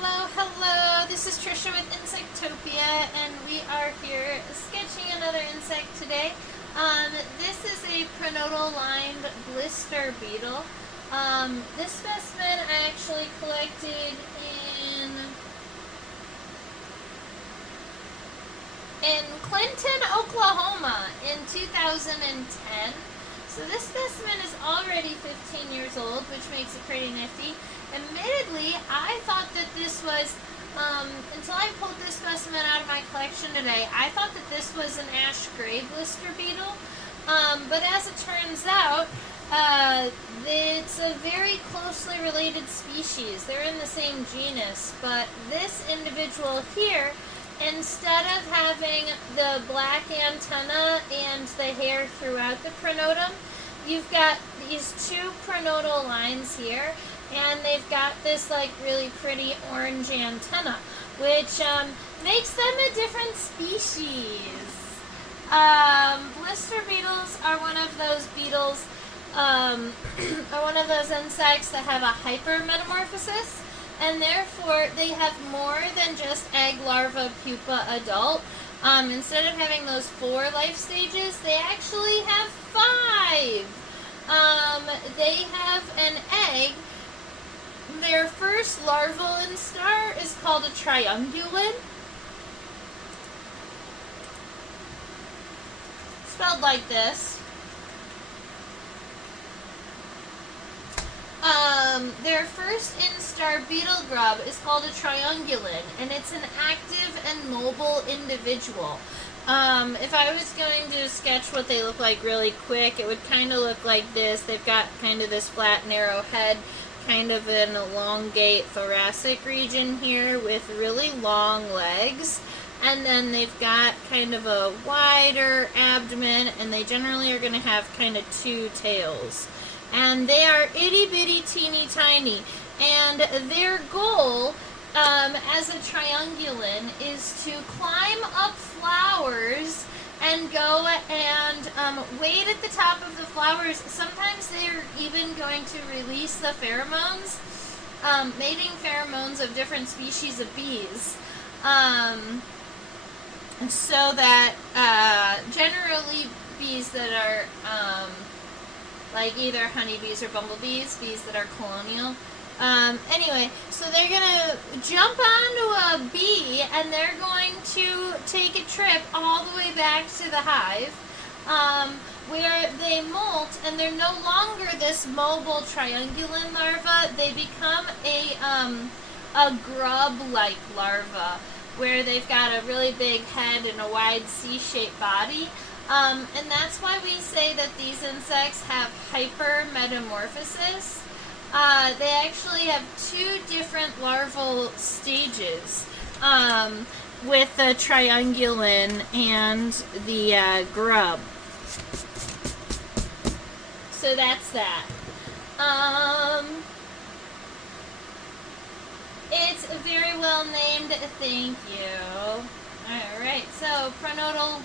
Hello, this is Trisha with Insectopia, and we are here sketching another insect today. This is a Pronotal-lined blister beetle. This specimen I actually collected in Clinton, Oklahoma in 2010. So this specimen is already 15 years old, which makes it pretty nifty. Admittedly, I thought that this was, until I pulled this specimen out of my collection today, I thought that this was an ash gray blister beetle. But as it turns out, it's a very closely related species. They're in the same genus, but this individual here, instead of having the black antenna and the hair throughout the pronotum, you've got these two pronotal lines here, and they've got this like really pretty orange antenna, which makes them a different species. Blister beetles are one of those beetles, are one of those insects that have a hypermetamorphosis, and therefore they have more than just egg, larva, pupa, adult. Instead of having those 4 life stages, they actually have 5. They have an egg. Their first larval instar is called a triungulin, spelled like this. Their first instar beetle grub is called a triungulin, and it's an active and mobile individual. If I was going to sketch what they look like really quick, it would kind of look like this. They've got kind of this flat, narrow head, kind of an elongate thoracic region here with really long legs. And then they've got kind of a wider abdomen, and they generally are going to have kind of 2 tails. And they are itty-bitty, teeny-tiny. And their goal as a triungulin is to climb up flowers and go and wait at the top of the flowers. Sometimes they're even going to release the pheromones, mating pheromones of different species of bees. So that generally bees that are like either honeybees or bumblebees, bees that are colonial. Anyway, so they're going to jump onto a bee, and they're going to take a trip all the way back to the hive, where they molt, and they're no longer this mobile triungulin larva. They become a grub-like larva, where they've got a really big head and a wide C-shaped body. And that's why we say that these insects have hypermetamorphosis. They actually have 2 different larval stages, with the triungulin and the grub. So that's that. It's very well named, thank you. Alright, so Pronotal-lined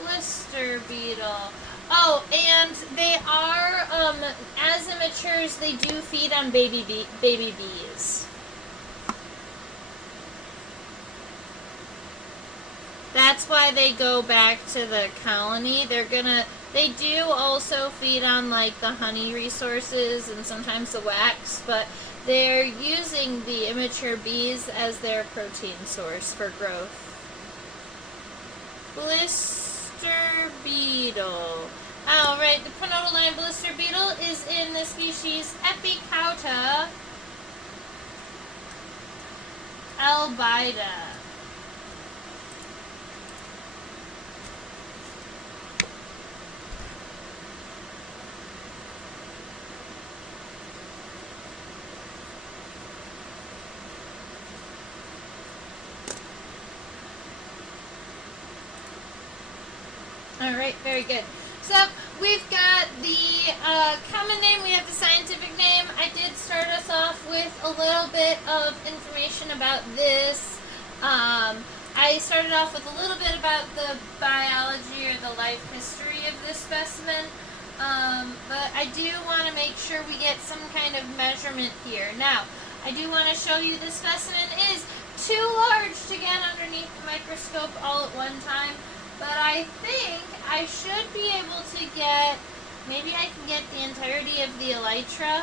blister beetle. Oh, and they are, as it matures, they do feed on baby bees. That's why they go back to the colony. They do also feed on like the honey resources and sometimes the wax, but they're using the immature bees as their protein source for growth. Blister beetle. Alright, the Pronotal-lined blister beetle is in the species Epicauta albida. Alright, very good. So, we've got the common name, we have the scientific name. I did start us off with a little bit of information about this. I started off with a little bit about the biology or the life history of this specimen. But I do want to make sure we get some kind of measurement here. Now, I do want to show you the specimen is too large to get underneath the microscope all at one time, but I think I should be able to get, maybe I can get the entirety of the elytra.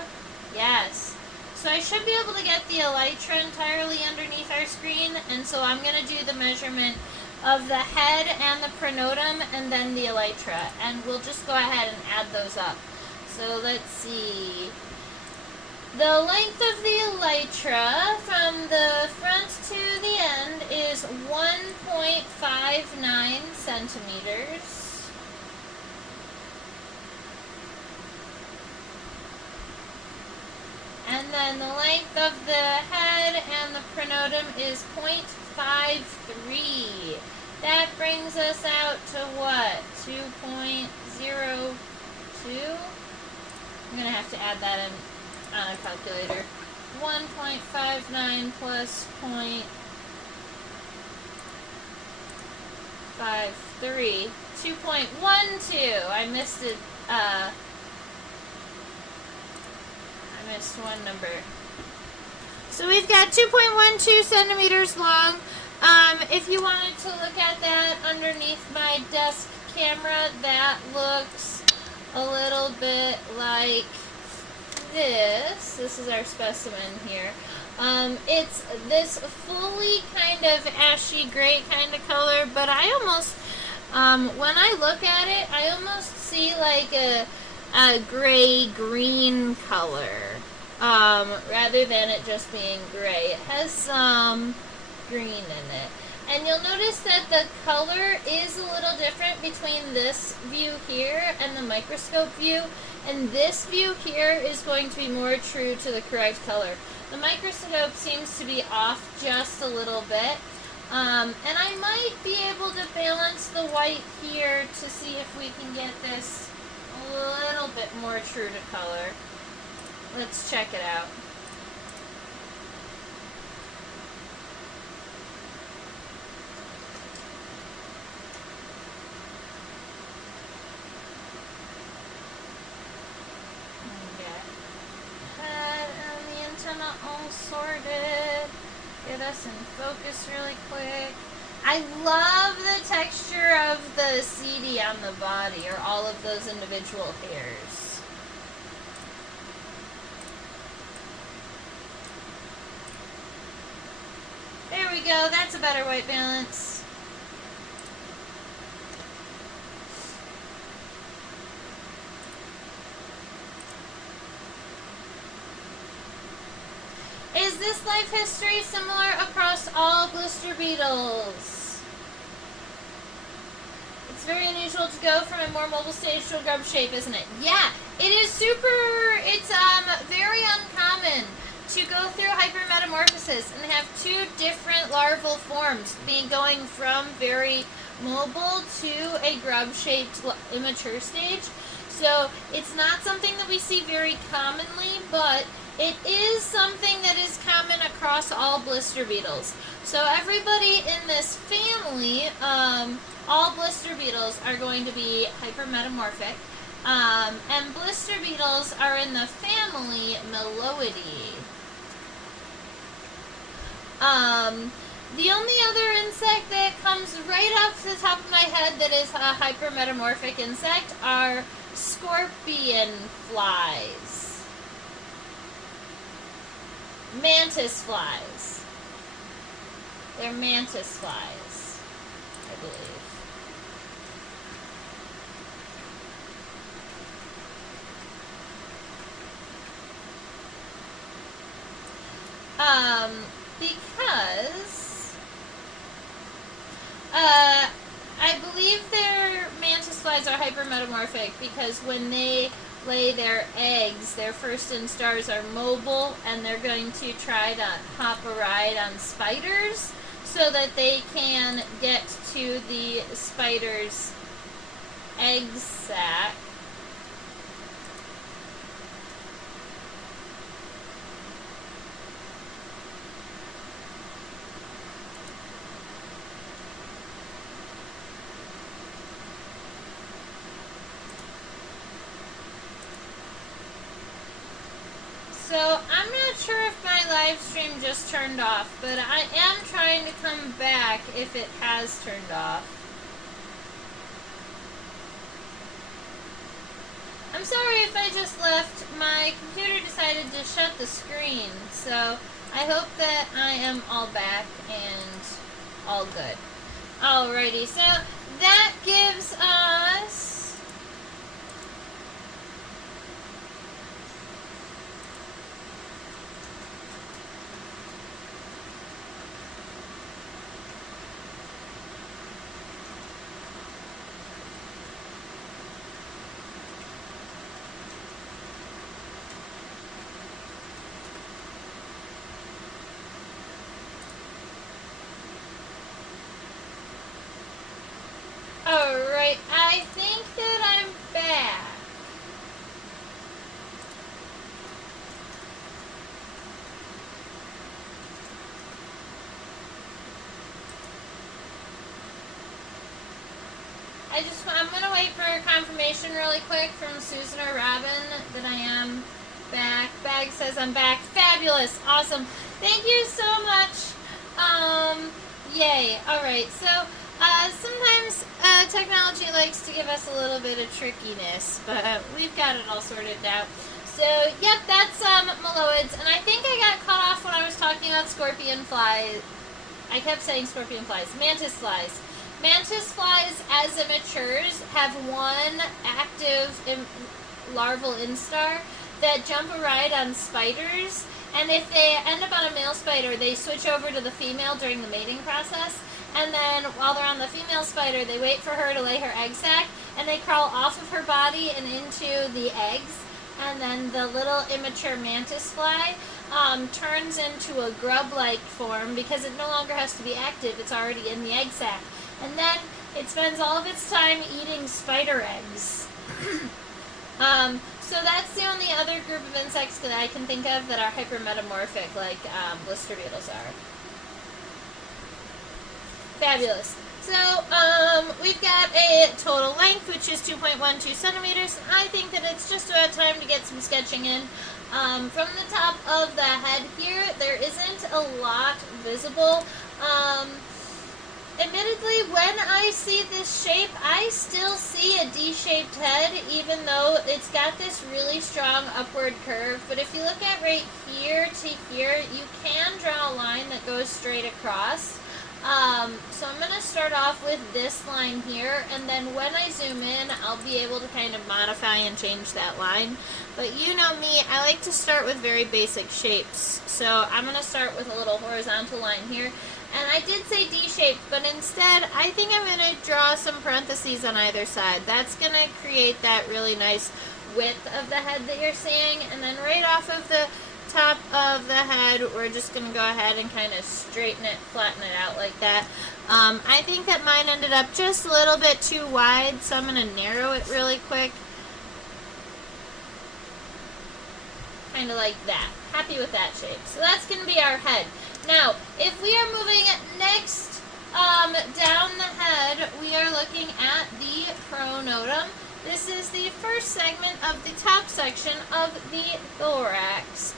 Yes. So I should be able to get the elytra entirely underneath our screen, and so I'm going to do the measurement of the head and the pronotum and then the elytra, and we'll just go ahead and add those up. So let's see. The length of the elytra from the front to the end is 1.59 centimeters. And then the length of the head and the pronotum is 0.53. That brings us out to what? 2.02? I'm going to have to add that in on a calculator. 1.59 plus 0.53. 2.12. I missed it. I missed one number. So we've got 2.12 centimeters long. If you wanted to look at that underneath my desk camera, that looks a little bit like this. This is our specimen here. It's this fully kind of ashy gray kind of color, but I almost, when I look at it, I almost see like a gray-green color, rather than it just being gray. It has some green in it. And you'll notice that the color is a little different between this view here and the microscope view. And this view here is going to be more true to the correct color. The microscope seems to be off just a little bit. And I might be able to balance the white here to see if we can get this a little bit more true to color. Let's check it out. All sorted. Get us in focus really quick. I love the texture of the CD on the body, or all of those individual hairs. There we go. That's a better white balance. Is this life history similar across all blister beetles? It's very unusual to go from a more mobile stage to a grub shape, isn't it? Yeah, it is it's very uncommon to go through hypermetamorphosis and have two different larval forms, going from very mobile to a grub-shaped immature stage. So it's not something that we see very commonly, but it is something that is common across all blister beetles. So everybody in this family, all blister beetles are going to be hypermetamorphic. And blister beetles are in the family Meloidae. The only other insect that comes right off the top of my head that is a hypermetamorphic insect are scorpion flies. Mantis flies. They're mantis flies, I believe. Because I believe their mantis flies are hypermetamorphic because when they lay their eggs, their first instars are mobile, and they're going to try to hop a ride on spiders so that they can get to the spider's egg sac. So I'm not sure if my live stream just turned off, but I am trying to come back if it has turned off. I'm sorry if I just left. My computer decided to shut the screen, so I hope that I am all back and all good. Alrighty, so that gives us alright, I think that I'm back. I'm going to wait for confirmation really quick from Susan or Robin that I am back. Bag says I'm back. Fabulous. Awesome. Thank you so much. Yay. Alright, so sometimes technology likes to give us a little bit of trickiness, but we've got it all sorted out. So, yep, that's meloids, and I think I got cut off when I was talking about scorpion flies. I kept saying scorpion flies. Mantis flies. Mantis flies, as it matures, have one active larval instar that jump a ride on spiders, and if they end up on a male spider, they switch over to the female during the mating process, and then while they're on the female spider, they wait for her to lay her egg sac, and they crawl off of her body and into the eggs, and then the little immature mantis fly turns into a grub-like form because it no longer has to be active, it's already in the egg sac. And then it spends all of its time eating spider eggs. So that's the only other group of insects that I can think of that are hypermetamorphic, like blister beetles are. Fabulous. So we've got a total length, which is 2.12 centimeters. I think that it's just about time to get some sketching in. From the top of the head here, there isn't a lot visible. Admittedly, when I see this shape, I still see a D-shaped head, even though it's got this really strong upward curve. But if you look at right here to here, you can draw a line that goes straight across. So I'm going to start off with this line here, and then when I zoom in, I'll be able to kind of modify and change that line. But you know me, I like to start with very basic shapes. So I'm going to start with a little horizontal line here. And I did say D-shaped, but instead, I think I'm going to draw some parentheses on either side. That's going to create that really nice width of the head that you're seeing. And then right off of the top of the head, we're just going to go ahead and kind of straighten it, flatten it out like that. I think that mine ended up just a little bit too wide, so I'm going to narrow it really quick. Kind of like that. Happy with that shape. So that's going to be our head. Now, if we are moving next down the head, we are looking at the pronotum. This is the first segment of the top section of the thorax.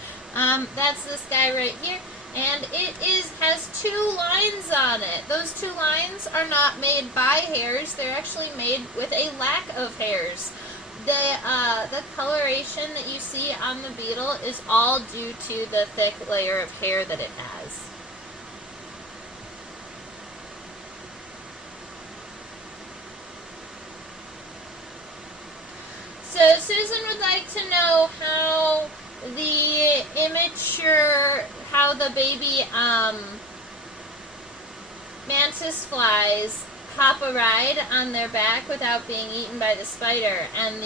That's this guy right here, and it has two lines on it. Those two lines are not made by hairs, they're actually made with a lack of hairs. The coloration that you see on the beetle is all due to the thick layer of hair that it has. So Susan would like to know how the immature, how the baby mantis flies hop a ride on their back without being eaten by the spider, and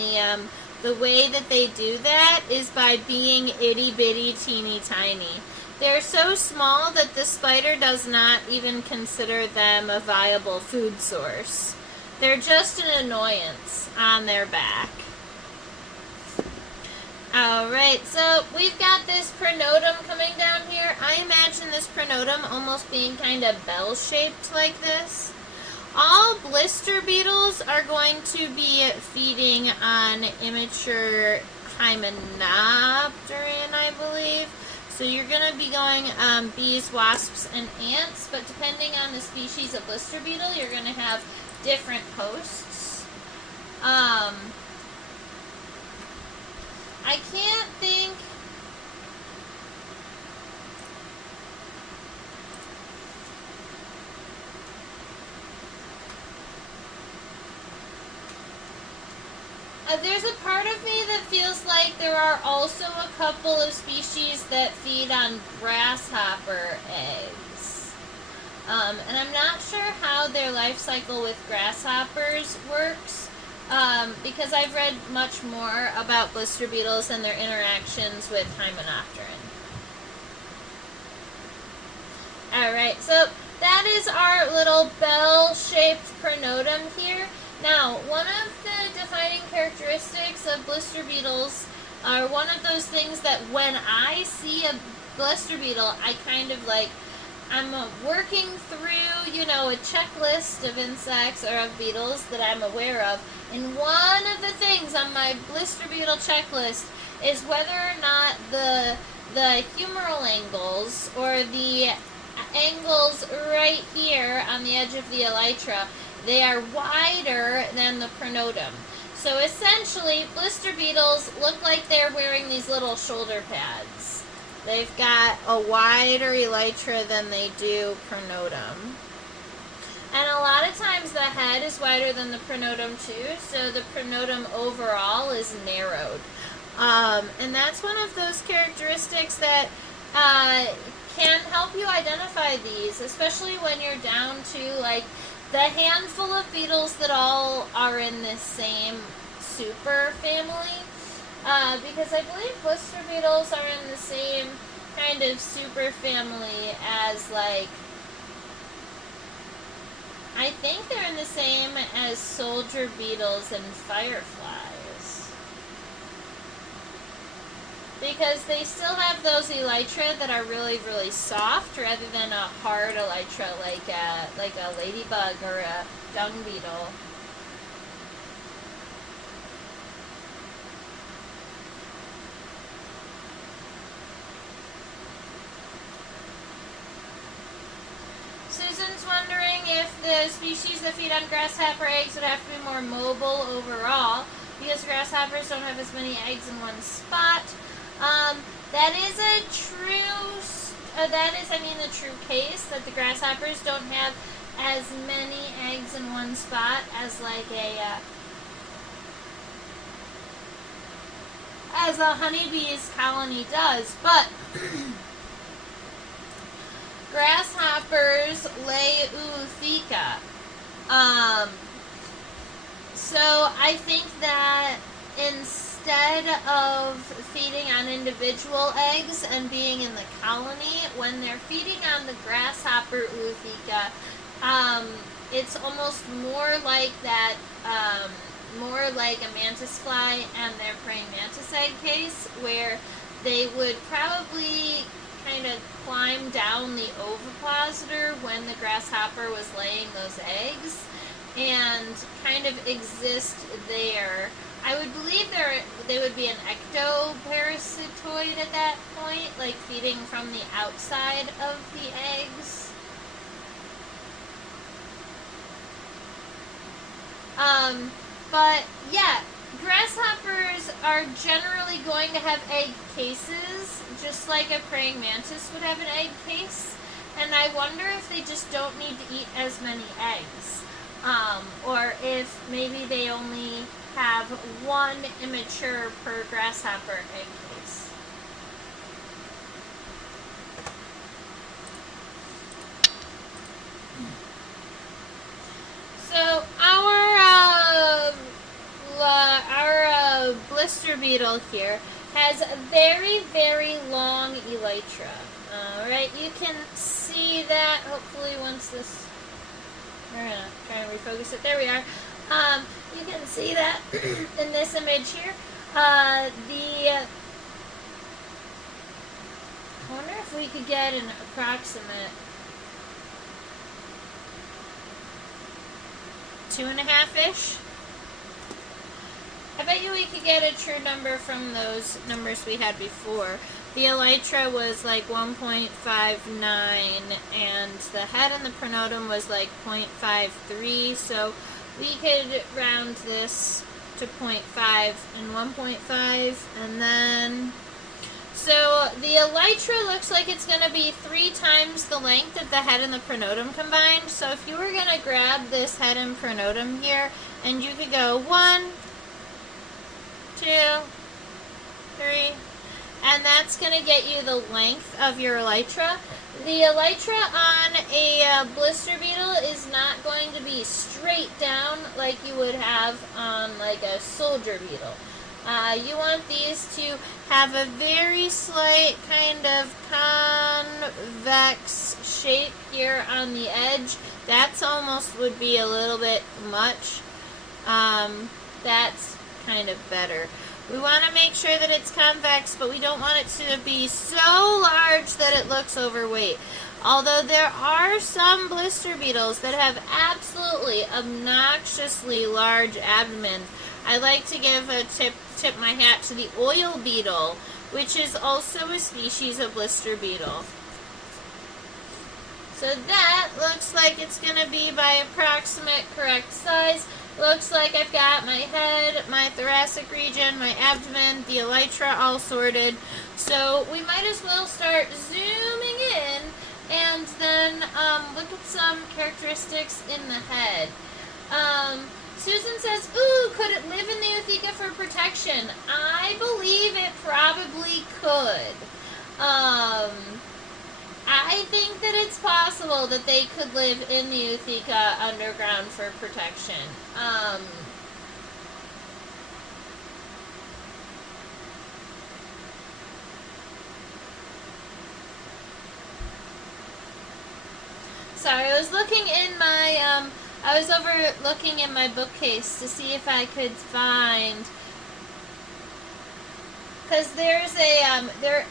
the way that they do that is by being itty bitty teeny tiny. They're so small that the spider does not even consider them a viable food source. They're just an annoyance on their back. Alright, so we've got this pronotum coming down here. I imagine this pronotum almost being kind of bell-shaped like this. All blister beetles are going to be feeding on immature Hymenopteran, I believe. So you're going to be going bees, wasps, and ants, but depending on the species of blister beetle, you're going to have different hosts. I can't think... there's a part of me that feels like there are also a couple of species that feed on grasshopper eggs. And I'm not sure how their life cycle with grasshoppers works, because I've read much more about blister beetles and their interactions with hymenopteran. Alright, so that is our little bell-shaped pronotum here. Now, one of the defining characteristics of blister beetles are one of those things that when I see a blister beetle, I kind of like, I'm working through, you know, a checklist of insects or of beetles that I'm aware of. And one of the things on my blister beetle checklist is whether or not the humeral angles, or the angles right here on the edge of the elytra, they are wider than the pronotum. So essentially, blister beetles look like they're wearing these little shoulder pads. They've got a wider elytra than they do pronotum. And a lot of times the head is wider than the pronotum too, so the pronotum overall is narrowed. And that's one of those characteristics that can help you identify these, especially when you're down to like the handful of beetles that all are in this same super family, because I believe blister beetles are in the same kind of super family as, like, I think they're in the same as soldier beetles and fireflies. Because they still have those elytra that are really, really soft, rather than a hard elytra like a ladybug or a dung beetle. Susan's wondering if the species that feed on grasshopper eggs would have to be more mobile overall, because grasshoppers don't have as many eggs in one spot. That is a true, the true case, that the grasshoppers don't have as many eggs in one spot as like as a honeybee's colony does, but grasshoppers lay ootheca. So I think that instead of feeding on individual eggs and being in the colony, when they're feeding on the grasshopper ootheca, it's almost more like that, more like a mantis fly and their praying mantis egg case, where they would probably kind of climb down the ovipositor when the grasshopper was laying those eggs and kind of exist there. I would believe they would be an ectoparasitoid at that point, like feeding from the outside of the eggs. But yeah, grasshoppers are generally going to have egg cases, just like a praying mantis would have an egg case. And I wonder if they just don't need to eat as many eggs. Or if maybe they only have one immature per grasshopper egg case. So our blister beetle here has a very, very long elytra. Alright, you can see that, hopefully once this, we're going to try and refocus it, there we are. You can see that in this image here. I wonder if we could get an approximate 2.5-ish. I bet you we could get a true number from those numbers we had before. The elytra was like 1.59, and the head and the pronotum was like 0.53, so we could round this to 0.5 and 1.5, and then, so the elytra looks like it's going to be 3 times the length of the head and the pronotum combined. So if you were going to grab this head and pronotum here, and you could go 1, 2, 3, and that's going to get you the length of your elytra. The elytra on a blister beetle is not going to be straight down like you would have on like a soldier beetle. You want these to have a very slight kind of convex shape here on the edge. That's almost would be a little bit much. That's kind of better. We want to make sure that it's convex, but we don't want it to be so large that it looks overweight. Although there are some blister beetles that have absolutely obnoxiously large abdomens. I like to give a tip my hat to the oil beetle, which is also a species of blister beetle. So that looks like it's going to be by approximate correct size. Looks like I've got my head, my thoracic region, my abdomen, the elytra all sorted. So we might as well start zooming in and then look at some characteristics in the head. Susan says, ooh, could it live in the Eutheca for protection? I believe it probably could. I think that it's possible that they could live in the Eutheca underground for protection. Sorry, I was looking in my, I was looking in my bookcase to see if I could find, because there's a,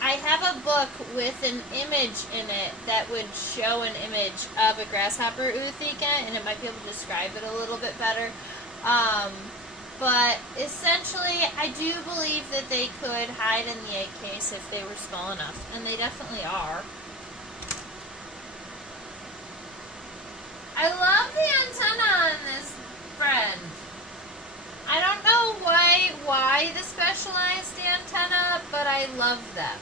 I have a book with an image in it that would show an image of a grasshopper Eutheca, and it might be able to describe it a little bit better. But essentially, I do believe that they could hide in the egg case if they were small enough, and they definitely are. I love the antenna on this friend. I don't know why the specialized antenna, but I love them.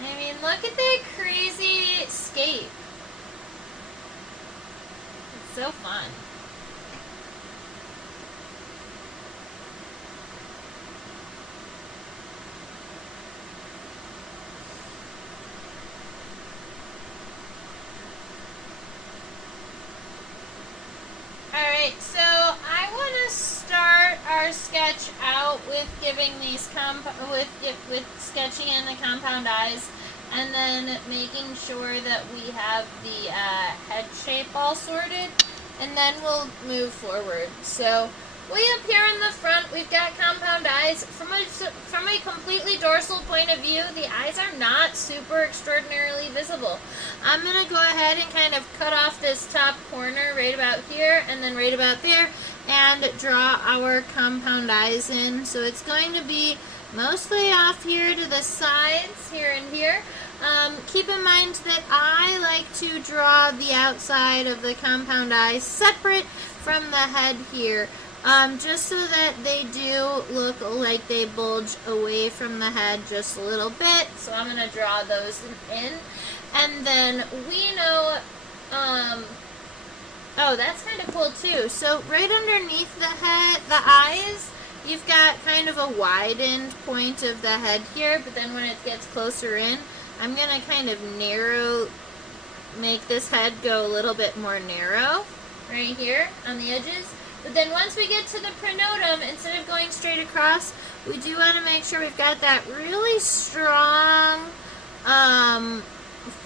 I mean, look at that crazy scape. It's so fun. Alright, so I want to start our sketch out with giving these with sketching in the compound eyes, and then making sure that we have the head shape all sorted, and then we'll move forward. So way up here in the front, we've got compound eyes. From a completely dorsal point of view, the eyes are not super extraordinarily visible. I'm going to go ahead and kind of cut off this top corner right about here and then right about there and draw our compound eyes in. So it's going to be mostly off here to the sides, here and here. Keep in mind that I like to draw the outside of the compound eyes separate from the head here. Just so that they do look like they bulge away from the head just a little bit. So I'm going to draw those in. And then we know, oh, that's kind of cool too. So right underneath the head, the eyes, you've got kind of a widened point of the head here. But then when it gets closer in, I'm going to kind of make this head go a little bit more narrow right here on the edges. But then once we get to the pronotum, instead of going straight across, we do want to make sure we've got that really strong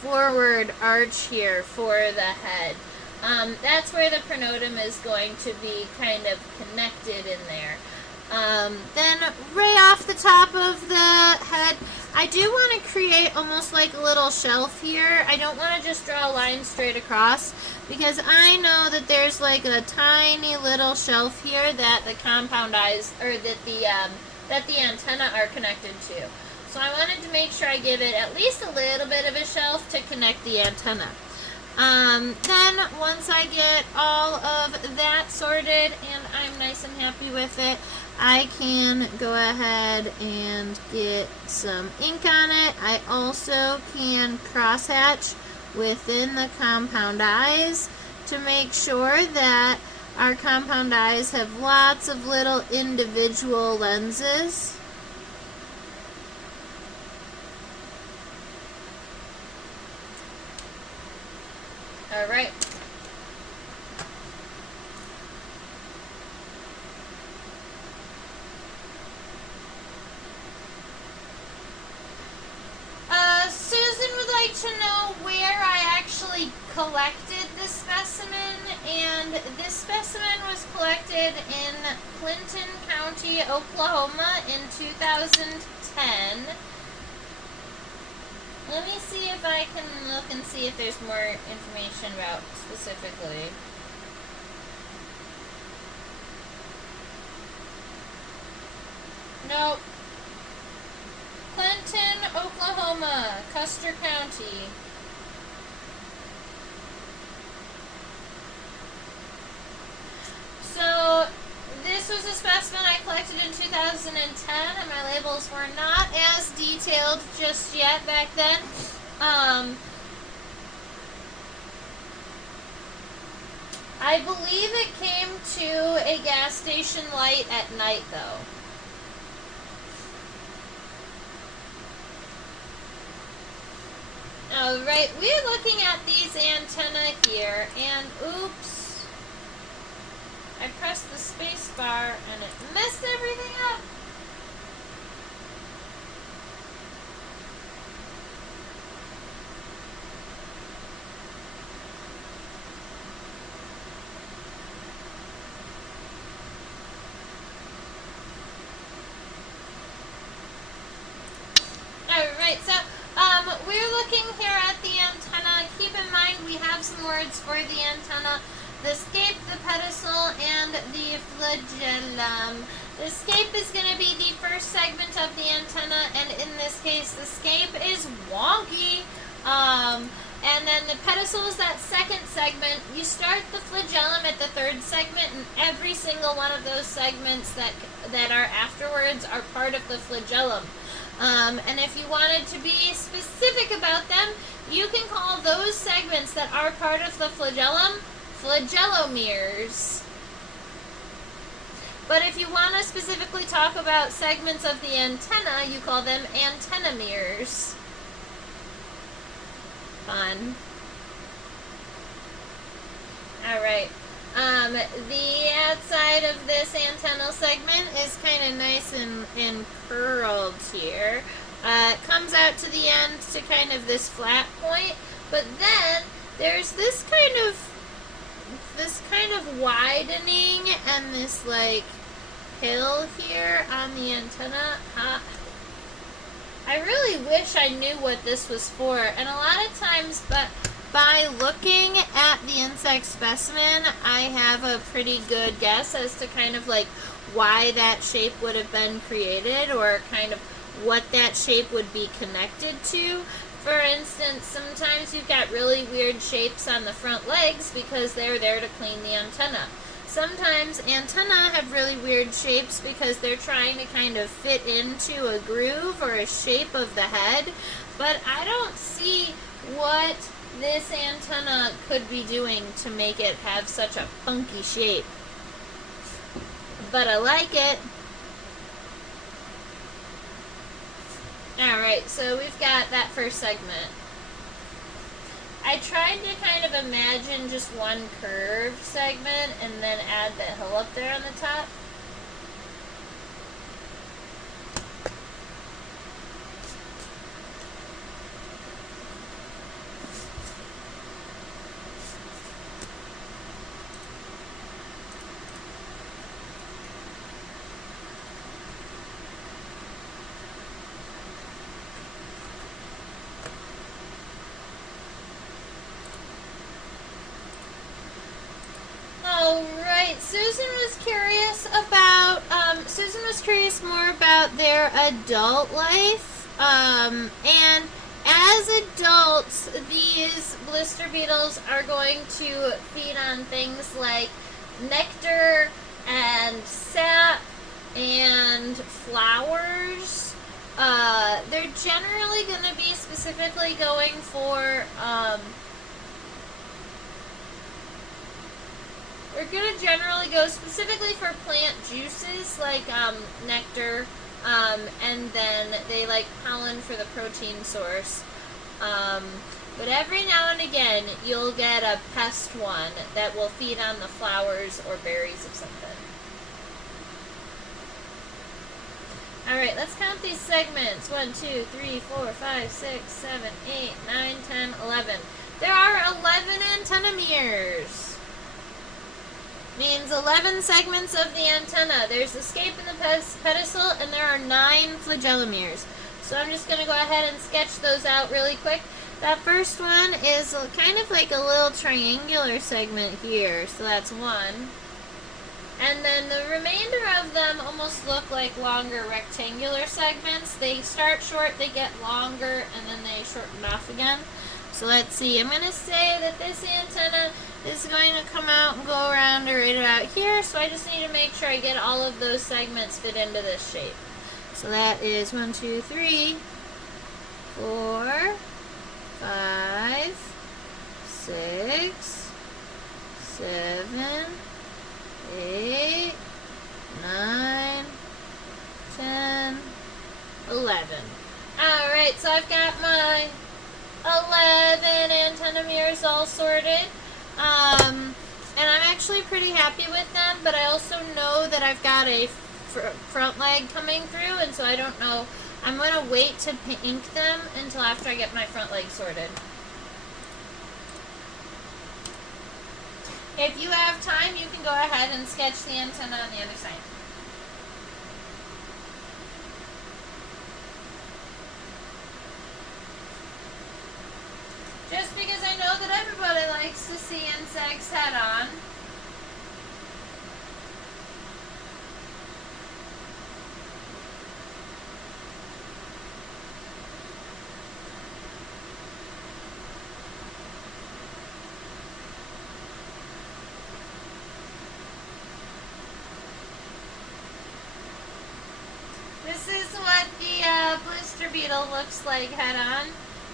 forward arch here for the head. That's where the pronotum is going to be kind of connected in there. Then right off the top of the head, I do want to create almost like a little shelf here. I don't want to just draw a line straight across, because I know that there's like a tiny little shelf here that the compound eyes, or that the antenna are connected to. So I wanted to make sure I give it at least a little bit of a shelf to connect the antenna. Then once I get all of that sorted and I'm nice and happy with it, I can go ahead and get some ink on it. I also can crosshatch within the compound eyes to make sure that our compound eyes have lots of little individual lenses. All right. Susan would like to know where I actually collected this specimen, and this specimen was collected in Clinton County, Oklahoma in 2010. Let me see if I can look and see if there's more information about specifically. Nope. Clinton, Oklahoma, Custer County. So this was a specimen I collected in 2010, and my labels were not as detailed just yet back then. I believe it came to a gas station light at night, though. Alright, we're looking at these antennae here, and oops, I pressed the space bar and it messed everything up. Alright, so we're looking here at the antenna. Keep in mind we have some words for the antenna: the scape, the pedicel, and the flagellum. The scape is going to be the first segment of the antenna, and in this case the scape is wonky. And then the pedicel is that second segment. You start the flagellum at the third segment, and every single one of those segments that are afterwards are part of the flagellum. And if you wanted to be specific about them, you can call those segments that are part of the flagellum flagellomeres. But if you want to specifically talk about segments of the antenna, you call them antennomeres. Fun. Alright. The outside of this antennal segment is kind of nice and curled here. It comes out to the end to kind of this flat point, but then there's this kind of widening and this like hill here on the antenna. I really wish I knew what this was for, and a lot of times, but by looking at the insect specimen, I have a pretty good guess as to kind of like why that shape would have been created, or kind of what that shape would be connected to. For instance, sometimes you've got really weird shapes on the front legs because they're there to clean the antenna. Sometimes antennae have really weird shapes because they're trying to kind of fit into a groove or a shape of the head, but I don't see what this antenna could be doing to make it have such a funky shape. But I like it. Alright, so we've got that first segment. I tried to kind of imagine just one curved segment and then add the hill up there on the top. Susan was curious about, Susan was curious more about their adult life, and as adults, these blister beetles are going to feed on things like nectar and sap and flowers. They're generally going to be specifically going for, we're going to generally go specifically for plant juices like nectar, and then they like pollen for the protein source. But every now and again, you'll get a pest one that will feed on the flowers or berries of something. Alright, let's count these segments. 1, 2, 3, 4, 5, 6, 7, 8, 9, 10, 11. There are 11 antennomeres. Means 11 segments of the antenna. There's the scape in the pedicel, and there are 9 flagellomeres. So I'm just going to go ahead and sketch those out really quick. That first one is kind of like a little triangular segment here. So that's 1. And then the remainder of them almost look like longer rectangular segments. They start short, they get longer, and then they shorten off again. So let's see. I'm going to say that this antenna is going to come out and go around right about here. So I just need to make sure I get all of those segments fit into this shape. So that is 1, 2, 3, 4, 5, 6, 7, 8, 9, 10, 11. Alright, so I've got my 11 antennomeres all sorted. And I'm actually pretty happy with them, but I also know that I've got a front leg coming through, and so I don't know. I'm going to wait to ink them until after I get my front leg sorted. If you have time, you can go ahead and sketch the antenna on the other side. Just because I know that everybody likes to see insects head on. This is what the blister beetle looks like head on.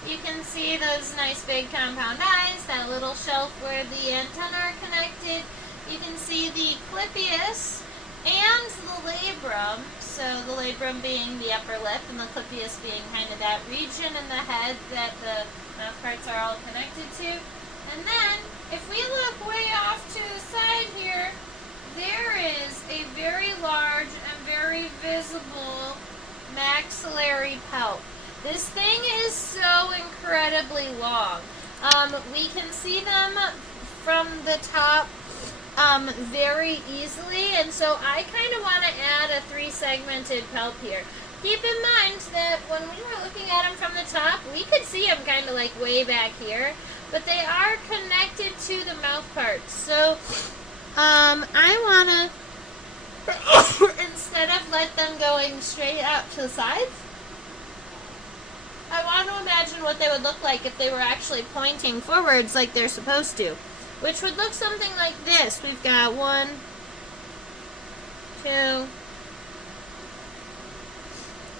You can see those nice big compound eyes, that little shelf where the antennae are connected. You can see the clypeus and the labrum. So the labrum being the upper lip and the clypeus being kind of that region in the head that the mouth parts are all connected to. And then, if we look way off to the side here, there is a very large and very visible maxillary palp. This thing is so incredibly long. We can see them from the top very easily, and so I kind of want to add a 3-segmented palp here. Keep in mind that when we were looking at them from the top, we could see them kind of like way back here, but they are connected to the mouth parts. So I want to, instead of let them going straight out to the sides, I want to imagine what they would look like if they were actually pointing forwards like they're supposed to, which would look something like this. We've got 1, 2,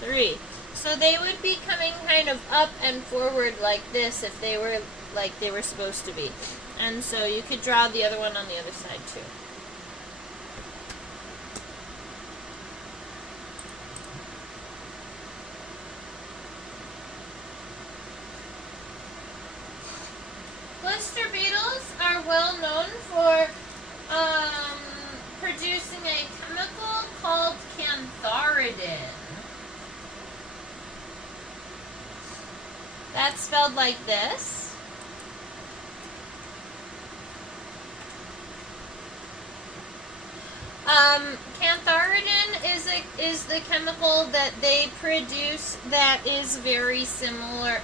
3. So they would be coming kind of up and forward like this if they were like they were supposed to be. And so you could draw the other one on the other side too. Blister beetles are well known for producing a chemical called cantharidin. That's spelled like this. Cantharidin is the chemical that they produce that is very similar.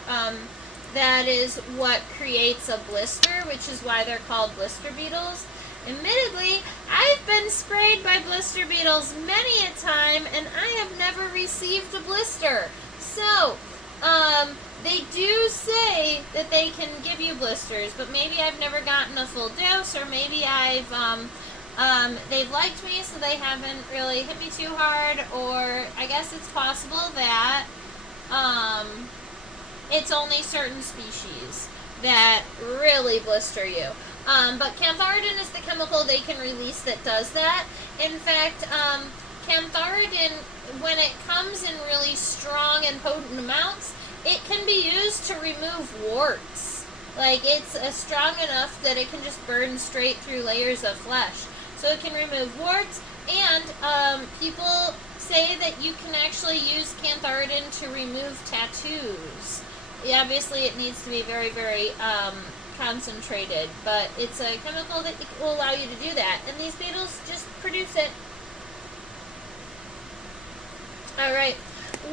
That is what creates a blister, which is why they're called blister beetles. Admittedly, I've been sprayed by blister beetles many a time, and I have never received a blister. So, they do say that they can give you blisters, but maybe I've never gotten a full dose, or maybe they've liked me, so they haven't really hit me too hard, or I guess it's possible that, it's only certain species that really blister you. But cantharidin is the chemical they can release that does that. In fact, cantharidin, when it comes in really strong and potent amounts, it can be used to remove warts. Like, it's strong enough that it can just burn straight through layers of flesh. So it can remove warts, and people say that you can actually use cantharidin to remove tattoos. Obviously, it needs to be very, very concentrated, but it's a chemical that will allow you to do that, and these beetles just produce it. Alright,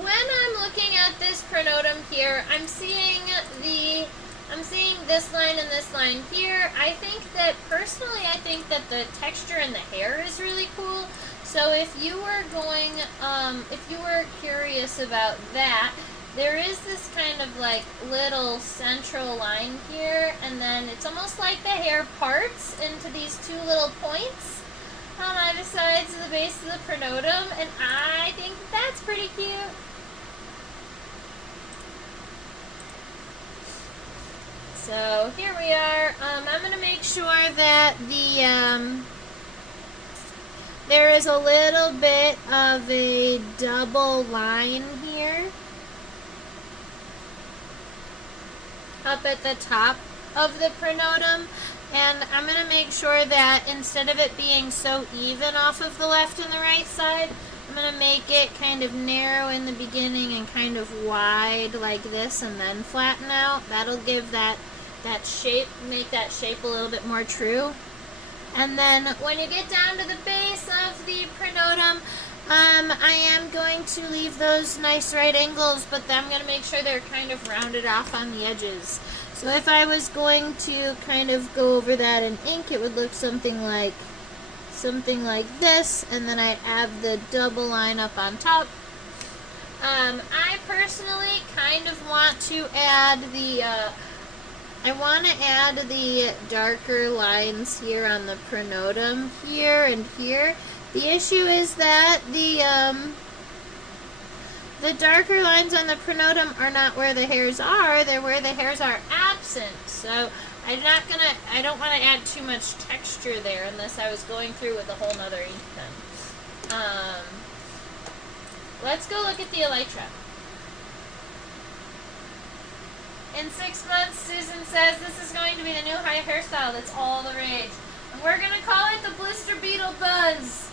when I'm looking at this pronotum here, I'm seeing this line and this line here. Personally, I think that the texture in the hair is really cool. So if you were curious about that, there is this kind of like little central line here, and then it's almost like the hair parts into these two little points on either sides of the base of the pronotum, and I think that's pretty cute. So here we are. I'm going to make sure that there is a little bit of a double line here up at the top of the pronotum, and I'm going to make sure that instead of it being so even off of the left and the right side, I'm going to make it kind of narrow in the beginning and kind of wide like this, and then flatten out. That'll give that shape, make that shape a little bit more true. And then when you get down to the base of the pronotum, I am going to leave those nice right angles, but I'm going to make sure they're kind of rounded off on the edges. So if I was going to kind of go over that in ink, it would look something like this, and then I have the double line up on top. I personally kind of want to add the darker lines here on the pronotum, here and here. The issue is that the darker lines on the pronotum are not where the hairs are, they're where the hairs are absent. So I don't want to add too much texture there unless I was going through with a whole nother ink pen. Let's go look at the elytra. In 6 months, Susan says this is going to be the new hairstyle that's all the rage. And we're going to call it the Blister Beetle Buzz.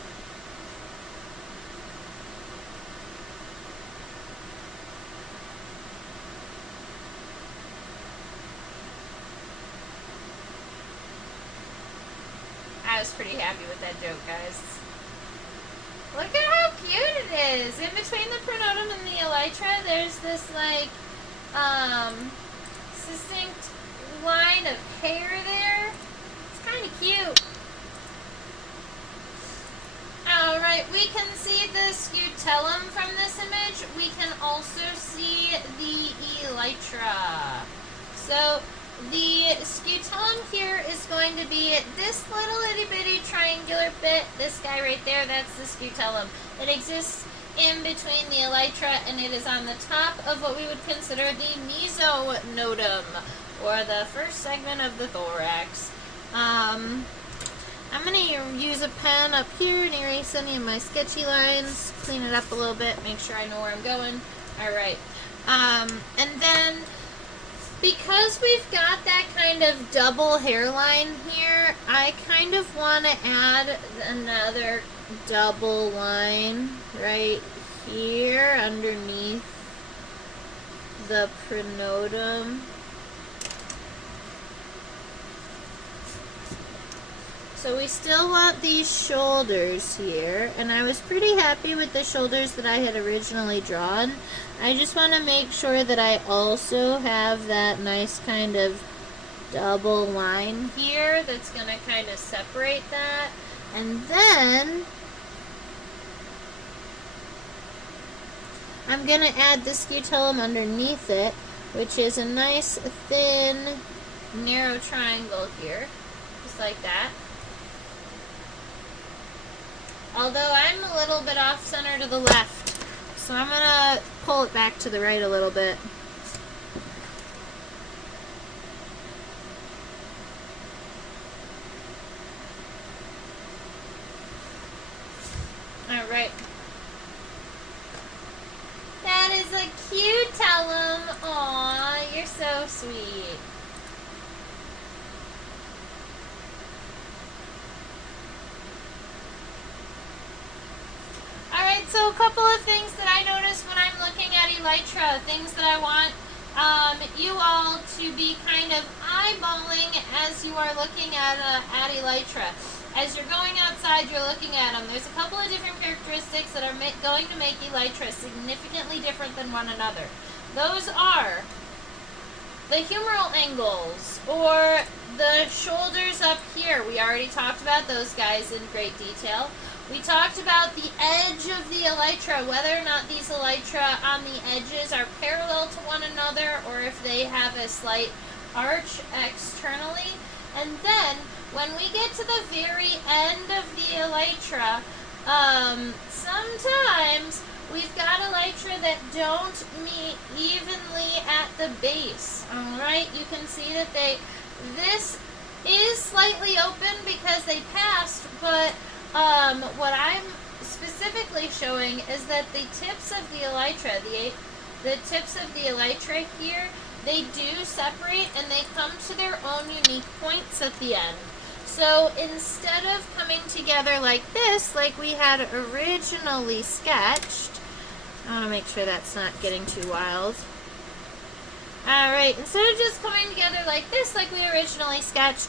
I was pretty happy with that joke, guys. Look at how cute it is. In between the pronotum and the elytra, there's this like succinct line of hair there. It's kind of cute. Alright, we can see the scutellum from this image. We can also see the elytra. So the scutellum here is going to be this little itty bitty triangular bit. This guy right there, that's the scutellum. It exists in between the elytra, and it is on the top of what we would consider the mesonotum, or the first segment of the thorax. I'm going to use a pen up here and erase any of my sketchy lines, clean it up a little bit, make sure I know where I'm going. Alright. And then, because we've got that kind of double hairline here, I kind of want to add another double line right here underneath the pronotum. So we still want these shoulders here, and I was pretty happy with the shoulders that I had originally drawn. I just want to make sure that I also have that nice kind of double line here that's going to kind of separate that. And then I'm going to add the scutellum underneath it, which is a nice thin narrow triangle here, just like that. Although I'm a little bit off center to the left, so I'm going to pull it back to the right a little bit. Alright. That is a cute tellum. Aw, you're so sweet. Alright, so a couple of things that I noticed when I'm looking at elytra, things that I want you all to be kind of eyeballing as you are looking at elytra. As you're going outside, you're looking at them. There's a couple of different characteristics that are going to make elytra significantly different than one another. Those are the humeral angles, or the shoulders up here. We already talked about those guys in great detail. We talked about the edge of the elytra, whether or not these elytra on the edges are parallel to one another, or if they have a slight arch externally. And then, when we get to the very end of the elytra, sometimes we've got elytra that don't meet evenly at the base. Alright, you can see that this is slightly open because they passed, but what I'm specifically showing is that the tips of the elytra, the tips of the elytra here, they do separate and they come to their own unique points at the end. So instead of coming together like this, like we had originally sketched, I want to make sure that's not getting too wild. Alright, instead of just coming together like this, like we originally sketched,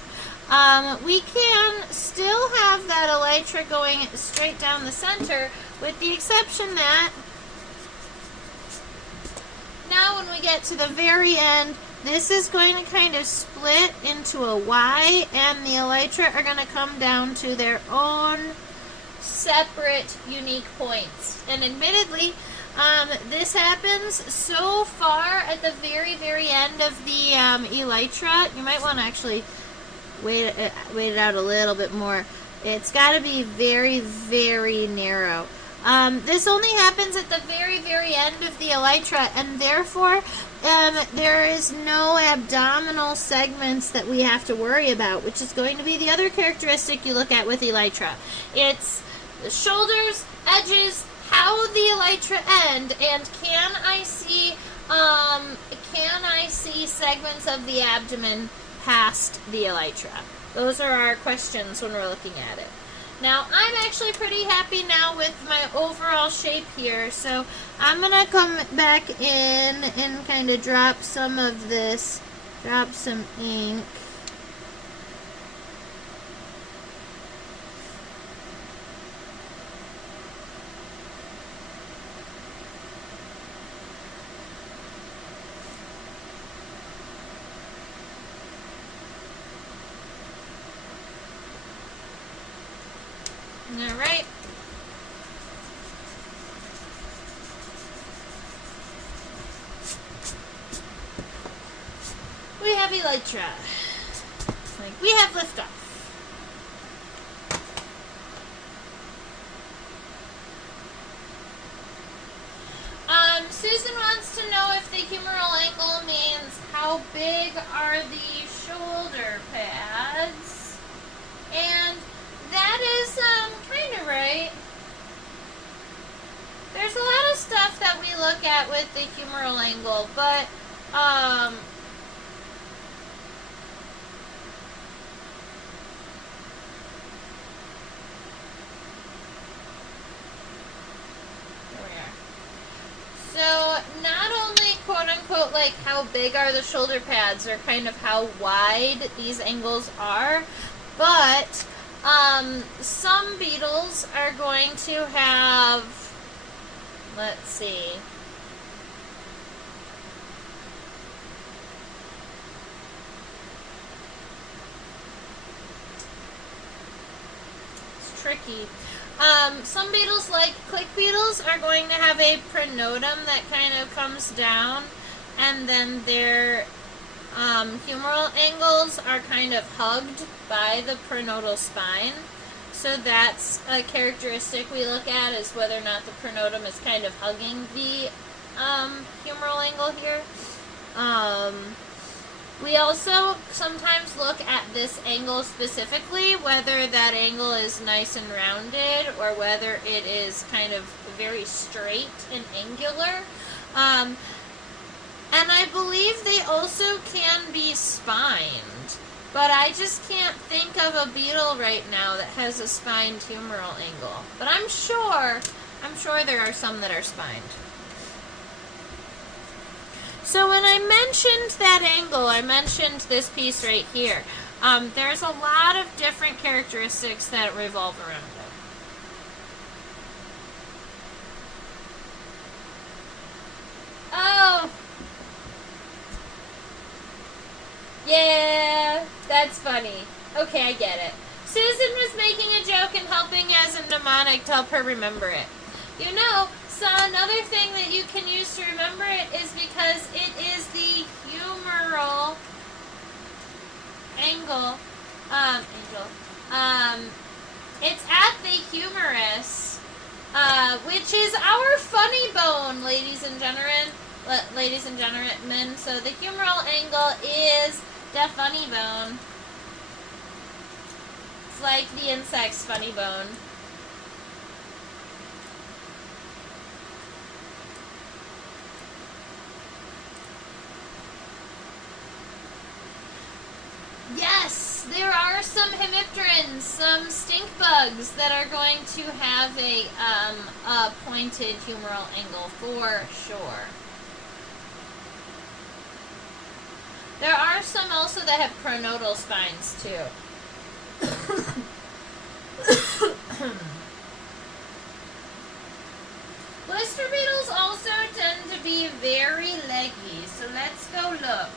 we can still have that elytra going straight down the center, with the exception that now when we get to the very end, this is going to kind of split into a Y, and the elytra are going to come down to their own separate unique points. And admittedly, this happens so far at the very, very end of the elytra. You might want to actually wait it out a little bit more. It's got to be very, very narrow. This only happens at the very, very end of the elytra, and therefore there is no abdominal segments that we have to worry about, which is going to be the other characteristic you look at with elytra. It's the shoulders, edges, how the elytra end, and can I see segments of the abdomen past the elytra? Those are our questions when we're looking at it. Now, I'm actually pretty happy now with my overall shape here, so I'm going to come back in and kind of drop some of this, drop some ink. All right. We have elytra. Like, we have liftoff. Susan wants to know if the humeral angle means how big are the shoulder pads, and that is kind of right. There's a lot of stuff that we look at with the humeral angle, but there we are. So not only quote unquote like how big are the shoulder pads, or kind of how wide these angles are, but some beetles are going to have, let's see, tricky. Some beetles, like click beetles, are going to have a pronotum that kind of comes down, and then their humeral angles are kind of hugged by the pronotal spine. So that's a characteristic we look at, is whether or not the pronotum is kind of hugging the humeral angle here. We also sometimes look at this angle specifically, whether that angle is nice and rounded or whether it is kind of very straight and angular. And I believe they also can be spined, but I just can't think of a beetle right now that has a spined humeral angle. But I'm sure there are some that are spined. So when I mentioned that angle, I mentioned this piece right here. There's a lot of different characteristics that revolve around it. Oh! Yeah, that's funny. Okay, I get it. Susan was making a joke and helping as a mnemonic to help her remember it. You know, so another thing that you can use to remember it is because it is the humeral angle. It's at the humerus, which is our funny bone, ladies and gentlemen. So the humeral angle is the funny bone. It's like the insect's funny bone. Yes, there are some hemipterans, some stink bugs that are going to have a pointed humeral angle for sure. There are some also that have pronotal spines too. Blister beetles also tend to be very leggy, so let's go look.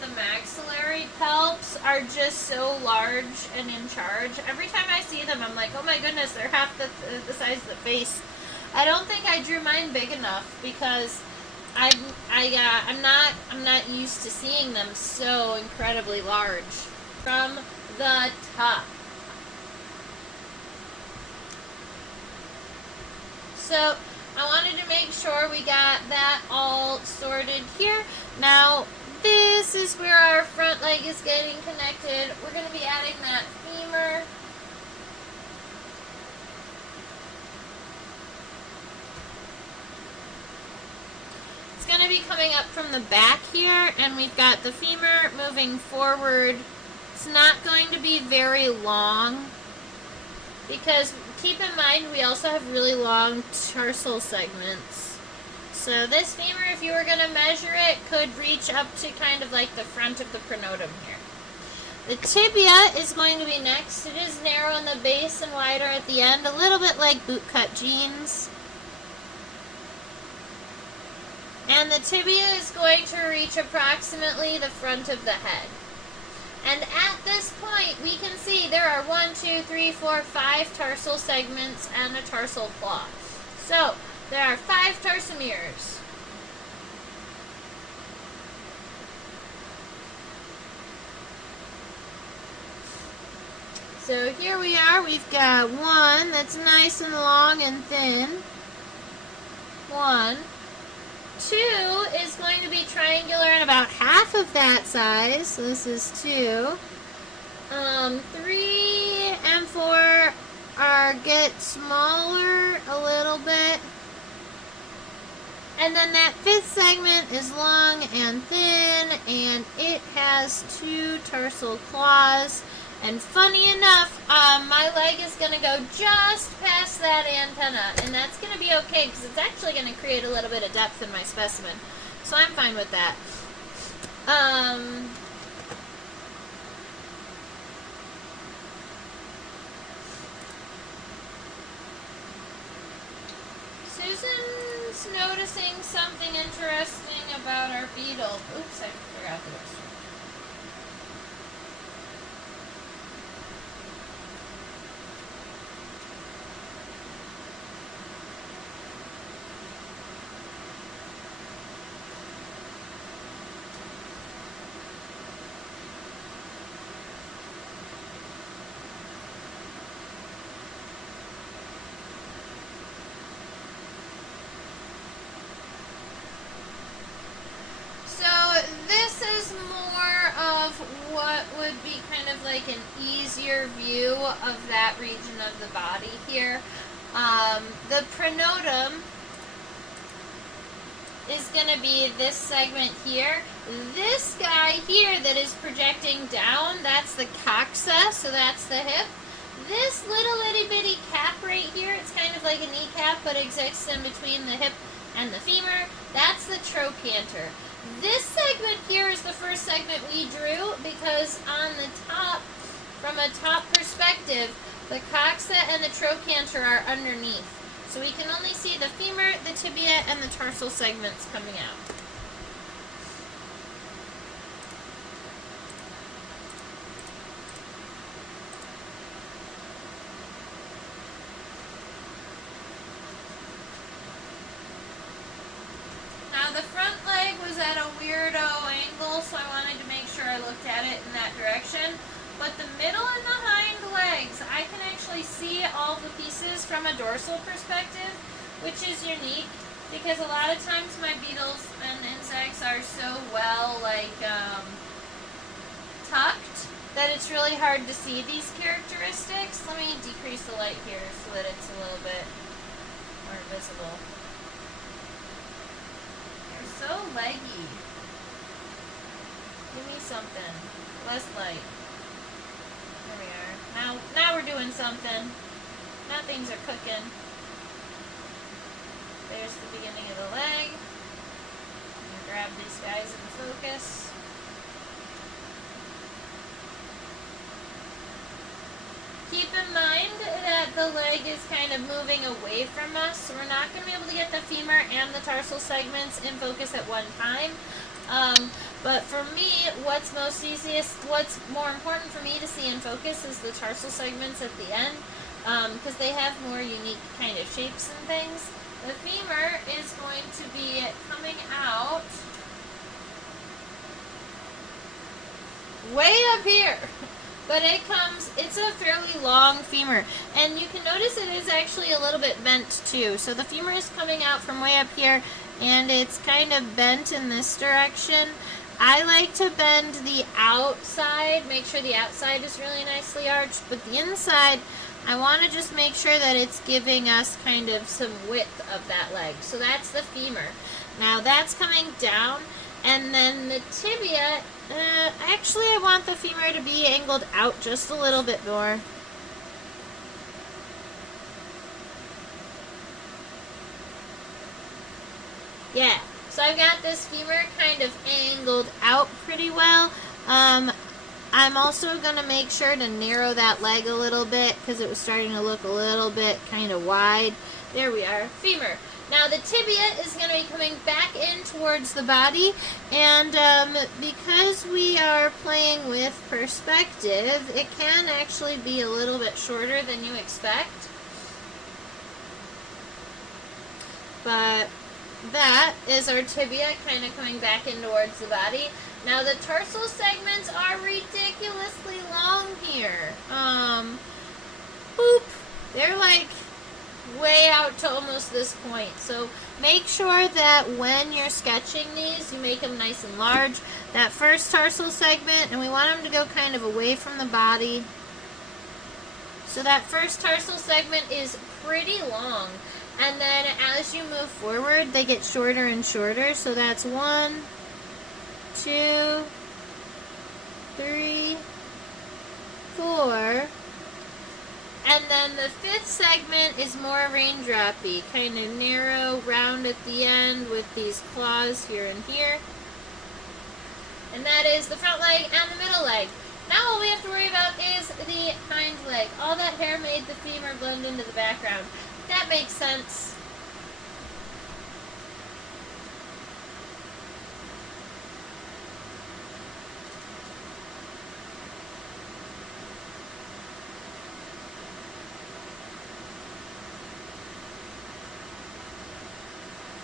The maxillary palps are just so large and in charge. Every time I see them, I'm like, oh my goodness, they're half the size of the face. I don't think I drew mine big enough because I'm not used to seeing them so incredibly large from the top. So I wanted to make sure we got that all sorted here. Now, this is where our front leg is getting connected. We're going to be adding that femur. It's going to be coming up from the back here, and we've got the femur moving forward. It's not going to be very long, because keep in mind we also have really long tarsal segments. So this femur, if you were going to measure it, could reach up to kind of like the front of the pronotum here. The tibia is going to be next. It is narrow in the base and wider at the end, a little bit like bootcut jeans. And the tibia is going to reach approximately the front of the head. And at this point, we can see there are 1, 2, 3, 4, 5 tarsal segments and a tarsal claw. So there are 5 tarsomeres. So here we are. We've got one that's nice and long and thin. 1. 2 is going to be triangular and about half of that size. So this is 2. 3 and 4 get smaller a little bit. And then that 5th segment is long and thin, and it has 2 tarsal claws, And funny enough, my leg is going to go just past that antenna, and that's going to be okay because it's actually going to create a little bit of depth in my specimen. So I'm fine with that. Susan's noticing something interesting about our beetle. Oops, I forgot the rest. This is more of what would be kind of like an easier view of that region of the body here. The pronotum is going to be this segment here. This guy here that is projecting down, that's the coxa, so that's the hip. This little itty bitty cap right here, it's kind of like a kneecap but exists in between the hip and the femur, that's the trochanter. This segment here is the first segment we drew because on the top, from a top perspective, the coxa and the trochanter are underneath. So we can only see the femur, the tibia, and the tarsal segments coming out. Now the front leg was at a weirdo angle, so I wanted to make sure I looked at it in that direction. But the middle and the hind legs, I can actually see all the pieces from a dorsal perspective, which is unique because a lot of times my beetles and insects are so well tucked that it's really hard to see these characteristics. Let me decrease the light here so that it's a little bit more visible. They're so leggy. Give me something. Less light. There we are. Now we're doing something. Now things are cooking. There's the beginning of the leg. I'm going to grab these guys in focus. Keep in mind that the leg is kind of moving away from us, so we're not going to be able to get the femur and the tarsal segments in focus at one time. But for me, what's more important for me to see in focus is the tarsal segments at the end, because they have more unique kind of shapes and things. The femur is going to be coming out way up here. But it's a fairly long femur. And you can notice it is actually a little bit bent too. So the femur is coming out from way up here, and it's kind of bent in this direction. I like to bend the outside, make sure the outside is really nicely arched, but the inside, I want to just make sure that it's giving us kind of some width of that leg. So that's the femur. Now that's coming down, and then the tibia, actually I want the femur to be angled out just a little bit more. Yeah, so I've got this femur kind of angled out pretty well. I'm also going to make sure to narrow that leg a little bit because it was starting to look a little bit kind of wide. There we are, femur. Now the tibia is going to be coming back in towards the body, and because we are playing with perspective, it can actually be a little bit shorter than you expect. But that is our tibia kind of coming back in towards the body. Now the tarsal segments are ridiculously long here. Boop. They're like way out to almost this point. So make sure that when you're sketching these, you make them nice and large. That first tarsal segment, and we want them to go kind of away from the body. So that first tarsal segment is pretty long. And then as you move forward, they get shorter and shorter. So that's 1, 2, 3, 4. the fifth segment is more raindroppy, kind of narrow, round at the end with these claws here and here. And that is the front leg and the middle leg. Now all we have to worry about is the hind leg. All that hair made the femur blend into the background. That makes sense.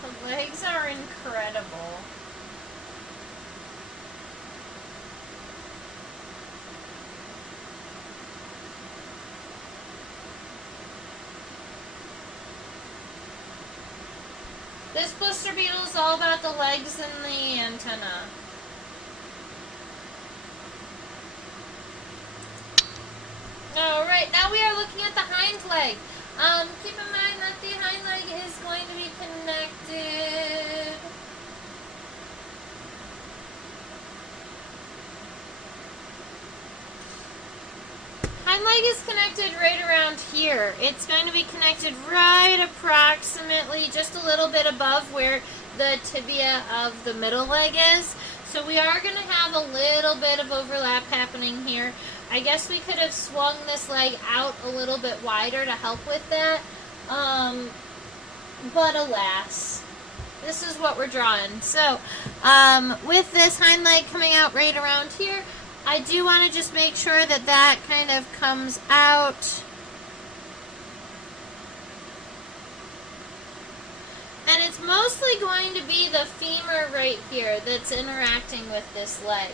The legs are incredible. This blister beetle is all about the legs and the antenna. Alright, now we are looking at the hind leg. Keep in mind that the hind leg is going to be connected. Hind leg is connected right around here. It's going to be connected right approximately just a little bit above where the tibia of the middle leg is. So we are going to have a little bit of overlap happening here. I guess we could have swung this leg out a little bit wider to help with that. But alas, this is what we're drawing. So with this hind leg coming out right around here, I do want to just make sure that that kind of comes out. And it's mostly going to be the femur right here that's interacting with this leg.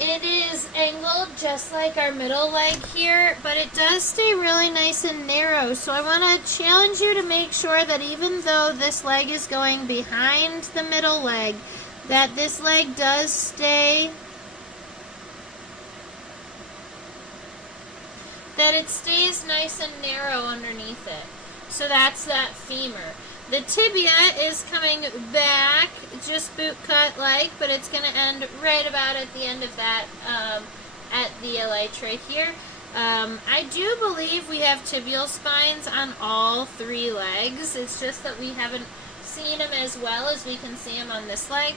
It is angled just like our middle leg here, but it does stay really nice and narrow. So I want to challenge you to make sure that even though this leg is going behind the middle leg, that this leg does stay, that it stays nice and narrow underneath it. So that's that femur. The tibia is coming back, just boot cut like, but it's going to end right about at the end of that, at the elytra here. I do believe we have tibial spines on all three legs. It's just that we haven't seen them as well as we can see them on this leg.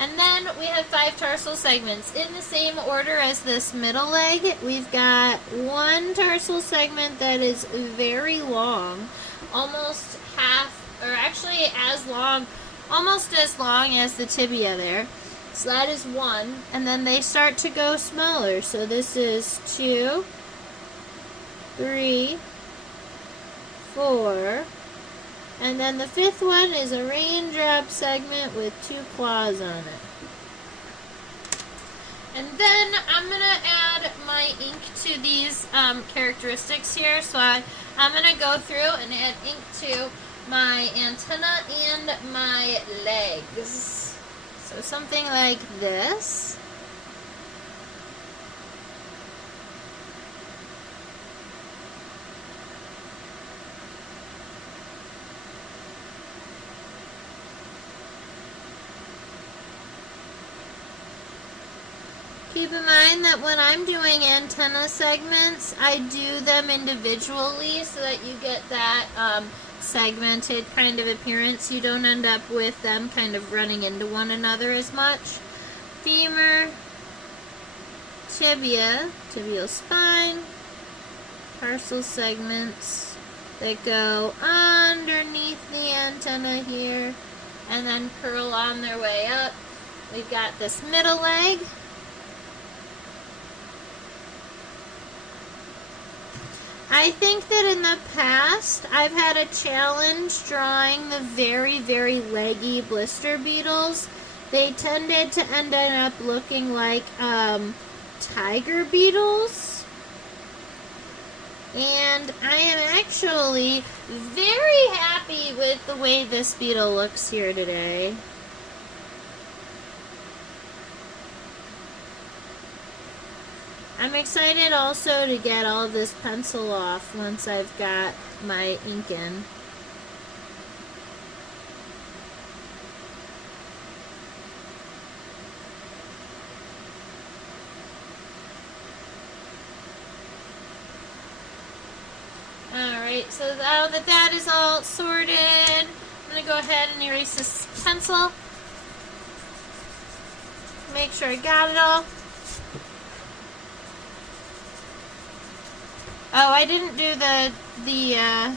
And then we have 5 tarsal segments. In the same order as this middle leg, we've got one tarsal segment that is very long, almost half, or actually as long, almost as long as the tibia there. So that is one, and then they start to go smaller. So this is 2, 3, 4, and then the 5th one is a raindrop segment with 2 claws on it. And then I'm going to add my ink to these characteristics here. So I'm going to go through and add ink to my antenna and my legs. So something like this. Keep in mind that when I'm doing antenna segments, I do them individually so that you get that segmented kind of appearance. You don't end up with them kind of running into one another as much. Femur, tibia, tibial spine, tarsal segments that go underneath the antenna here and then curl on their way up. We've got this middle leg. I think that in the past, I've had a challenge drawing the very, very leggy blister beetles. They tended to end up looking like tiger beetles. And I am actually very happy with the way this beetle looks here today. I'm excited also to get all this pencil off once I've got my ink in. Alright, so now that that is all sorted, I'm going to go ahead and erase this pencil. Make sure I got it all. Oh, I didn't do the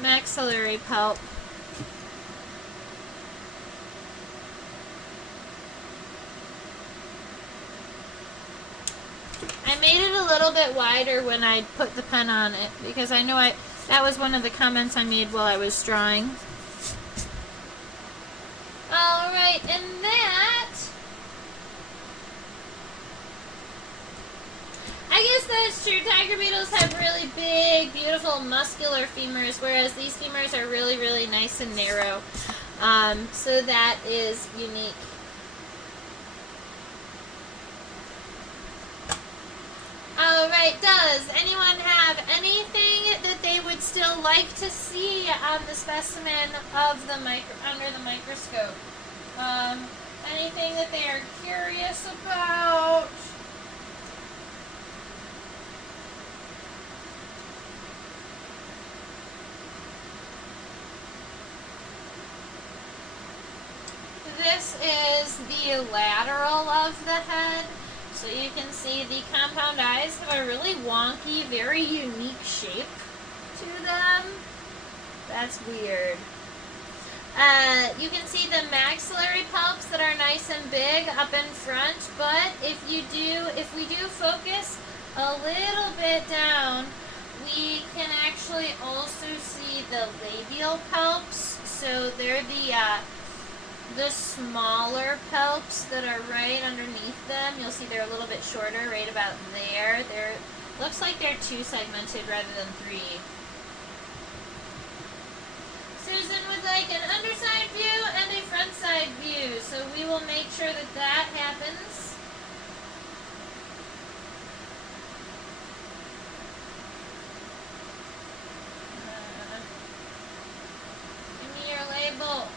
maxillary pulp. I made it a little bit wider when I put the pen on it because I know that was one of the comments I made while I was drawing. Alright, and that, I guess that's true. Tiger beetles have really big, beautiful, muscular femurs, whereas these femurs are really, really nice and narrow. So that is unique. Alright, does anyone have anything that they would still like to see on the specimen of the under the microscope? Anything that they are curious about? This is the lateral of the head. So you can see the compound eyes have a really wonky, very unique shape to them. That's weird. You can see the maxillary pulps that are nice and big up in front, but if we do focus a little bit down, we can actually also see the labial pulps. So they're the smaller pulps that are right underneath them. You'll see they're a little bit shorter, right about there. Looks like they're 2 segmented rather than 3. Susan would like an underside view and a front side view, so we will make sure that that happens. Give me your label.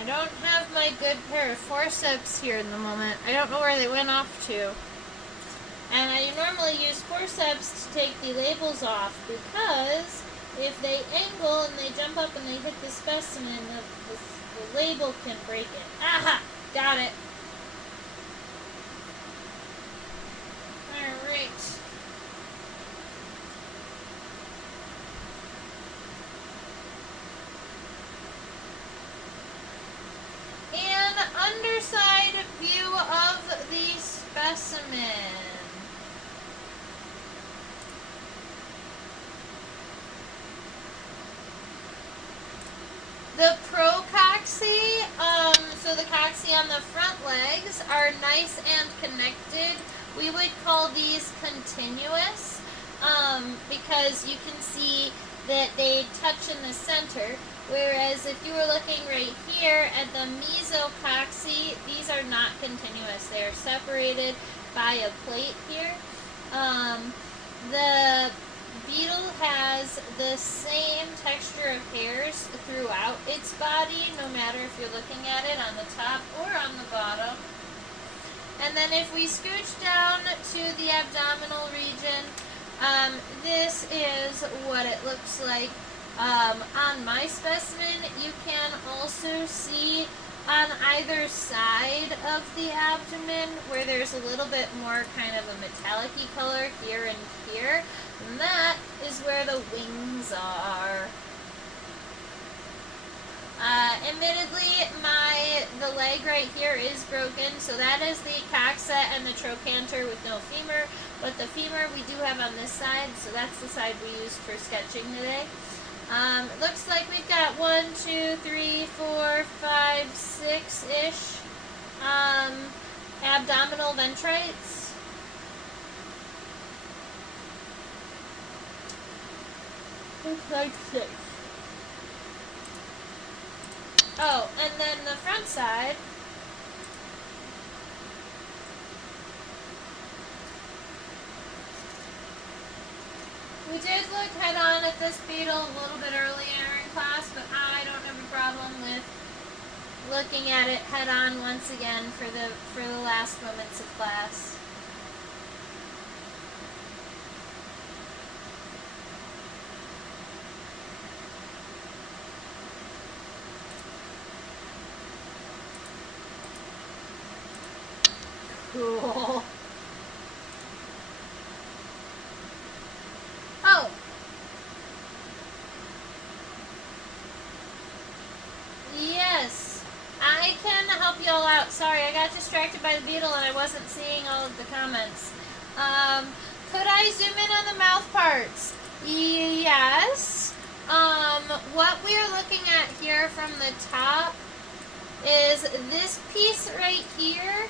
I don't have my good pair of forceps here in the moment. I don't know where they went off to. And I normally use forceps to take the labels off because if they angle and they jump up and they hit the specimen, the label can break it. Aha! Got it. Alright. Underside view of the specimen. The procoxy, so the coxy on the front legs are nice and connected. We would call these continuous because you can see that they touch in the center. Whereas if you were looking right here at the mesocoxy, these are not continuous. They are separated by a plate here. The beetle has the same texture of hairs throughout its body, no matter if you're looking at it on the top or on the bottom. And then if we scooch down to the abdominal region, this is what it looks like. On my specimen, you can also see on either side of the abdomen where there's a little bit more kind of a metallic-y color here and here. And that is where the wings are. Admittedly, the leg right here is broken, so that is the coxa and the trochanter with no femur. But the femur we do have on this side, so that's the side we used for sketching today. It looks like we've got 1, 2, 3, 4, 5, 6-ish abdominal ventrites. Looks like 6. Oh, and then the front side. We did look head on at this beetle a little bit earlier in class, but I don't have a problem with looking at it head on once again for the last moments of class. Cool. Oh. Yes. I can help you all out. Sorry, I got distracted by the beetle and I wasn't seeing all of the comments. Could I zoom in on the mouth parts? Yes. What we are looking at here from the top is this piece right here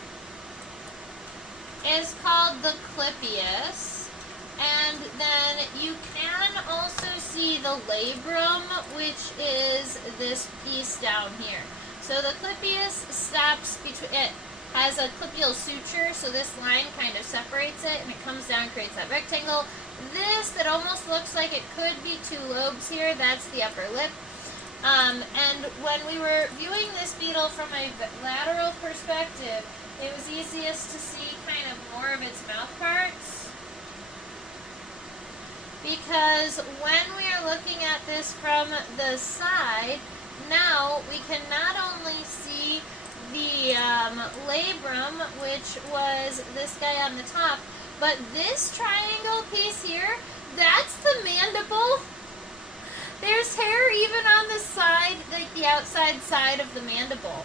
is called the clypeus, and then you can also see the labrum, which is this piece down here. So the clypeus stops between, it has a clypeal suture, so this line kind of separates it, and it comes down, creates that rectangle. This that almost looks like it could be two lobes here, that's the upper lip. And when we were viewing this beetle from a lateral perspective, it was easiest to see kind of more of its mouth parts. Because when we are looking at this from the side, now we can not only see the labrum, which was this guy on the top, but this triangle piece here, that's the mandible. There's hair even on the side, like the outside side of the mandible.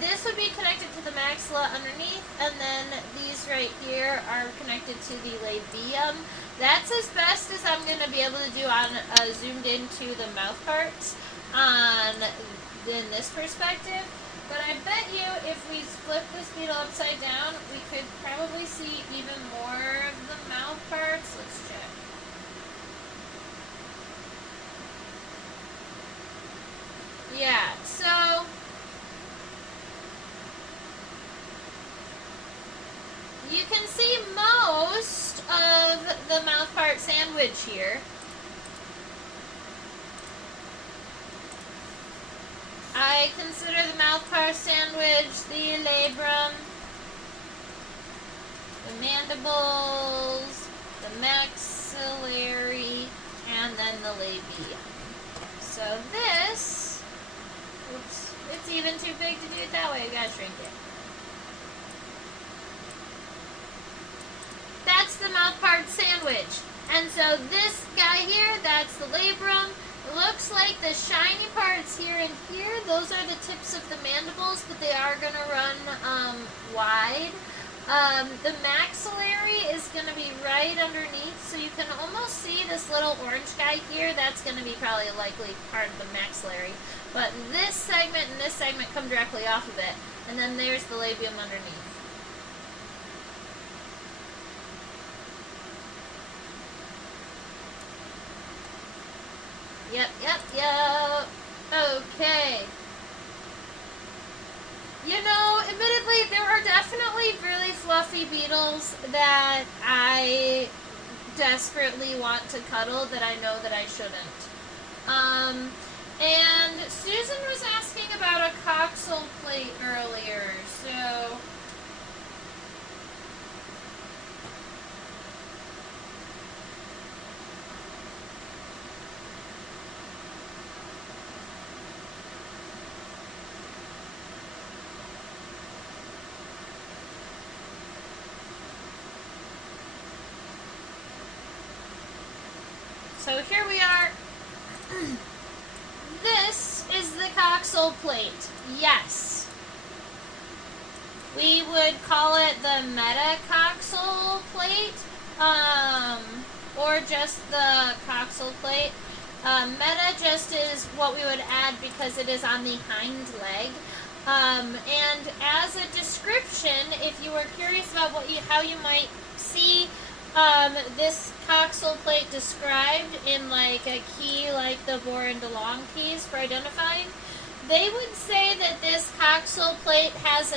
This would be connected to the maxilla underneath, and then these right here are connected to the labium. That's as best as I'm going to be able to do on zoomed into the mouth parts in this perspective. But I bet you if we flip this beetle upside down, we could probably see even more of the mouth parts. Let's check. Yeah, so you can see most of the mouth part sandwich here. I consider the mouth part sandwich the labrum, the mandibles, the maxillary, and then the labium. So this, oops, it's even too big to do it that way. I gotta shrink it. That's the mouth part sandwich. And so this guy here, that's the labrum. It looks like the shiny parts here and here, those are the tips of the mandibles, but they are going to run wide. The maxillary is going to be right underneath, so you can almost see this little orange guy here. That's going to be probably a likely part of the maxillary. But this segment and this segment come directly off of it. And then there's the labium underneath. Yep. Okay. You know, admittedly, there are definitely really fluffy beetles that I desperately want to cuddle that I know that I shouldn't. And Susan was asking about a coxal plate earlier, so here we are. This is the coxal plate. Yes. We would call it the metacoxal plate, or just the coxal plate. Meta just is what we would add because it is on the hind leg. And as a description, if you were curious about how you might see this coxal plate described in like a key like the Bohr and DeLong keys for identifying, They would say that this coxal plate has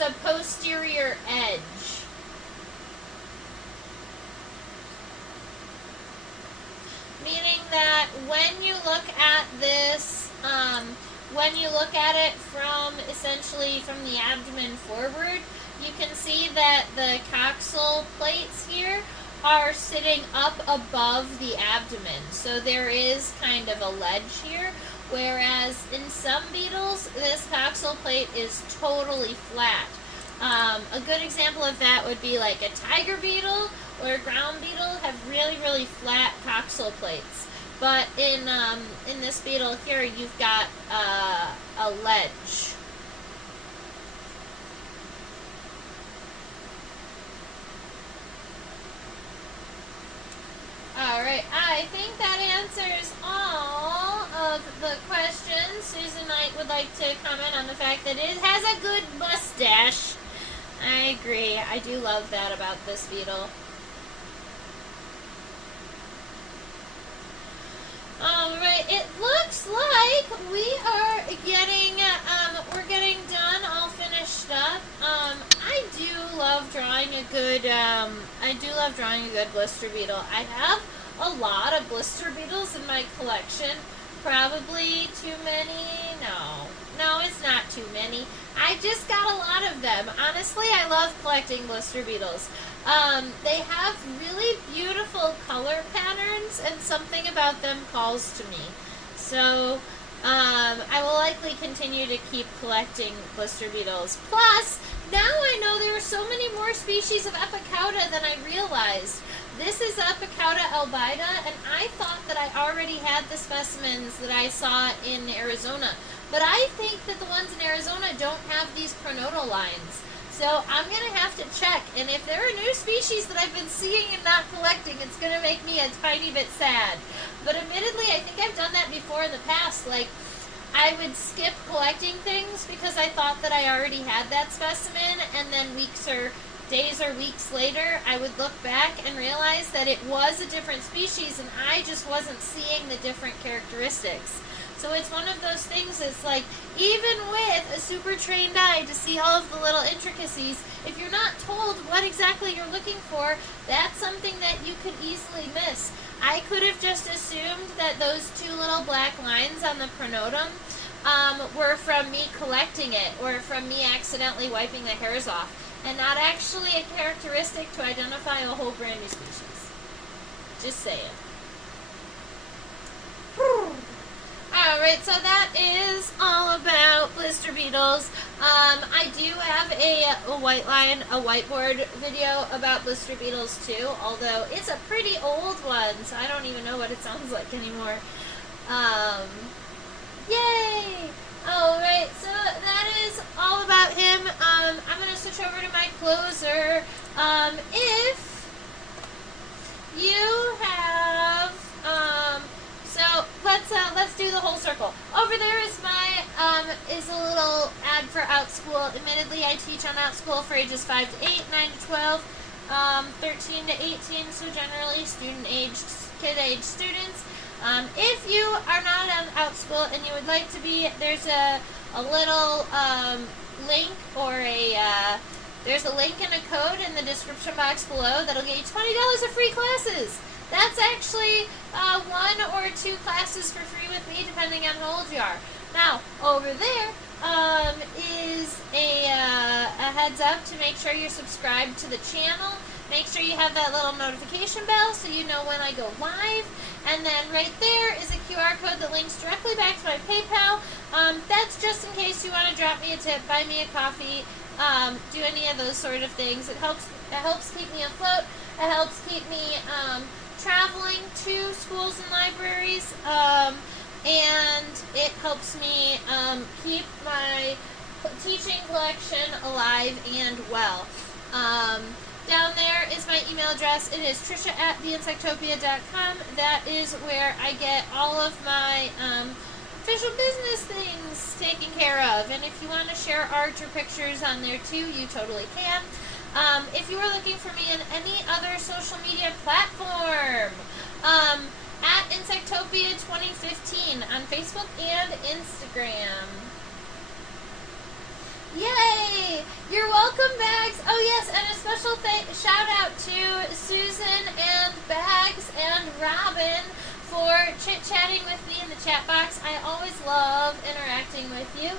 a posterior edge. Meaning that when you look at this, when you look at it from essentially from the abdomen forward, you can see that the coxal plates here are sitting up above the abdomen. So there is kind of a ledge here, whereas in some beetles, this coxal plate is totally flat. A good example of that would be like a tiger beetle or a ground beetle have really, really flat coxal plates. But in this beetle here, you've got a ledge. Alright, I think that answers all of the questions. Susan Knight would like to comment on the fact that it has a good mustache. I agree. I do love that about this beetle. Alright, it looks like we are getting, we're getting done, all finished up. I do love drawing a good, blister beetle. I have a lot of blister beetles in my collection. Probably too many? No, it's not too many. I just got a lot of them. Honestly, I love collecting blister beetles. They have really beautiful color patterns, and something about them calls to me. So, I will likely continue to keep collecting blister beetles. Plus, now I know there are so many more species of Epicauta than I realized. This is Epicauta albida, and I thought that I already had the specimens that I saw in Arizona. But I think that the ones in Arizona don't have these pronotal-lines. So I'm going to have to check, and if there are new species that I've been seeing and not collecting, it's going to make me a tiny bit sad. But admittedly, I think I've done that before in the past. Like, I would skip collecting things because I thought that I already had that specimen, and then days or weeks later, I would look back and realize that it was a different species, and I just wasn't seeing the different characteristics. So it's one of those things, it's like, even with a super trained eye to see all of the little intricacies, if you're not told what exactly you're looking for, that's something that you could easily miss. I could have just assumed that those two little black lines on the pronotum were from me collecting it, or from me accidentally wiping the hairs off, and not actually a characteristic to identify a whole brand new species. Just saying. Alright, so that is all about blister beetles. I do have a whiteboard video about blister beetles too, although it's a pretty old one, so I don't even know what it sounds like anymore. Yay! Alright, so that is all about him. I'm going to switch over to my closer. If you have, so let's do the whole circle. Over there is my, is a little ad for OutSchool. Admittedly, I teach on OutSchool for ages 5 to 8, 9 to 12, 13 to 18, so generally kid-age students. If you are not on OutSchool and you would like to be, there's a little link, or there's a link and a code in the description box below that'll get you $20 of free classes. That's actually 1 or 2 classes for free with me, depending on how old you are. Now, over there is a heads up to make sure you're subscribed to the channel. Make sure you have that little notification bell so you know when I go live. And then right there is a QR code that links directly back to my PayPal. That's just in case you want to drop me a tip, buy me a coffee, do any of those sort of things. It helps keep me afloat. It helps keep me traveling to schools and libraries, and it helps me keep my teaching collection alive and well. Down there is my email address. It is trisha@theinsectopia.com. That is where I get all of my official business things taken care of. And if you want to share art or pictures on there too, you totally can. If you are looking for me in any other social media platform, at Insectopia 2015 on Facebook and Instagram. Yay! You're welcome, Bags. Oh yes, and a special shout out to Susan and Bags and Robin for chit-chatting with me in the chat box. I always love interacting with you.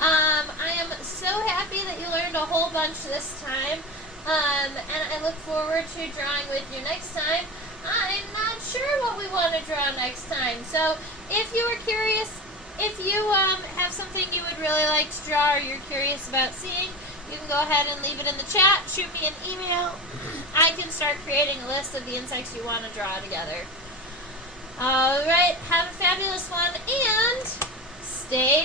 I am so happy that you learned a whole bunch this time, and I look forward to drawing with you next time. I'm not sure what we want to draw next time, so if you were curious, if you have something you would really like to draw or you're curious about seeing, you can go ahead and leave it in the chat, shoot me an email. I can start creating a list of the insects you want to draw together. Alright, have a fabulous one, and stay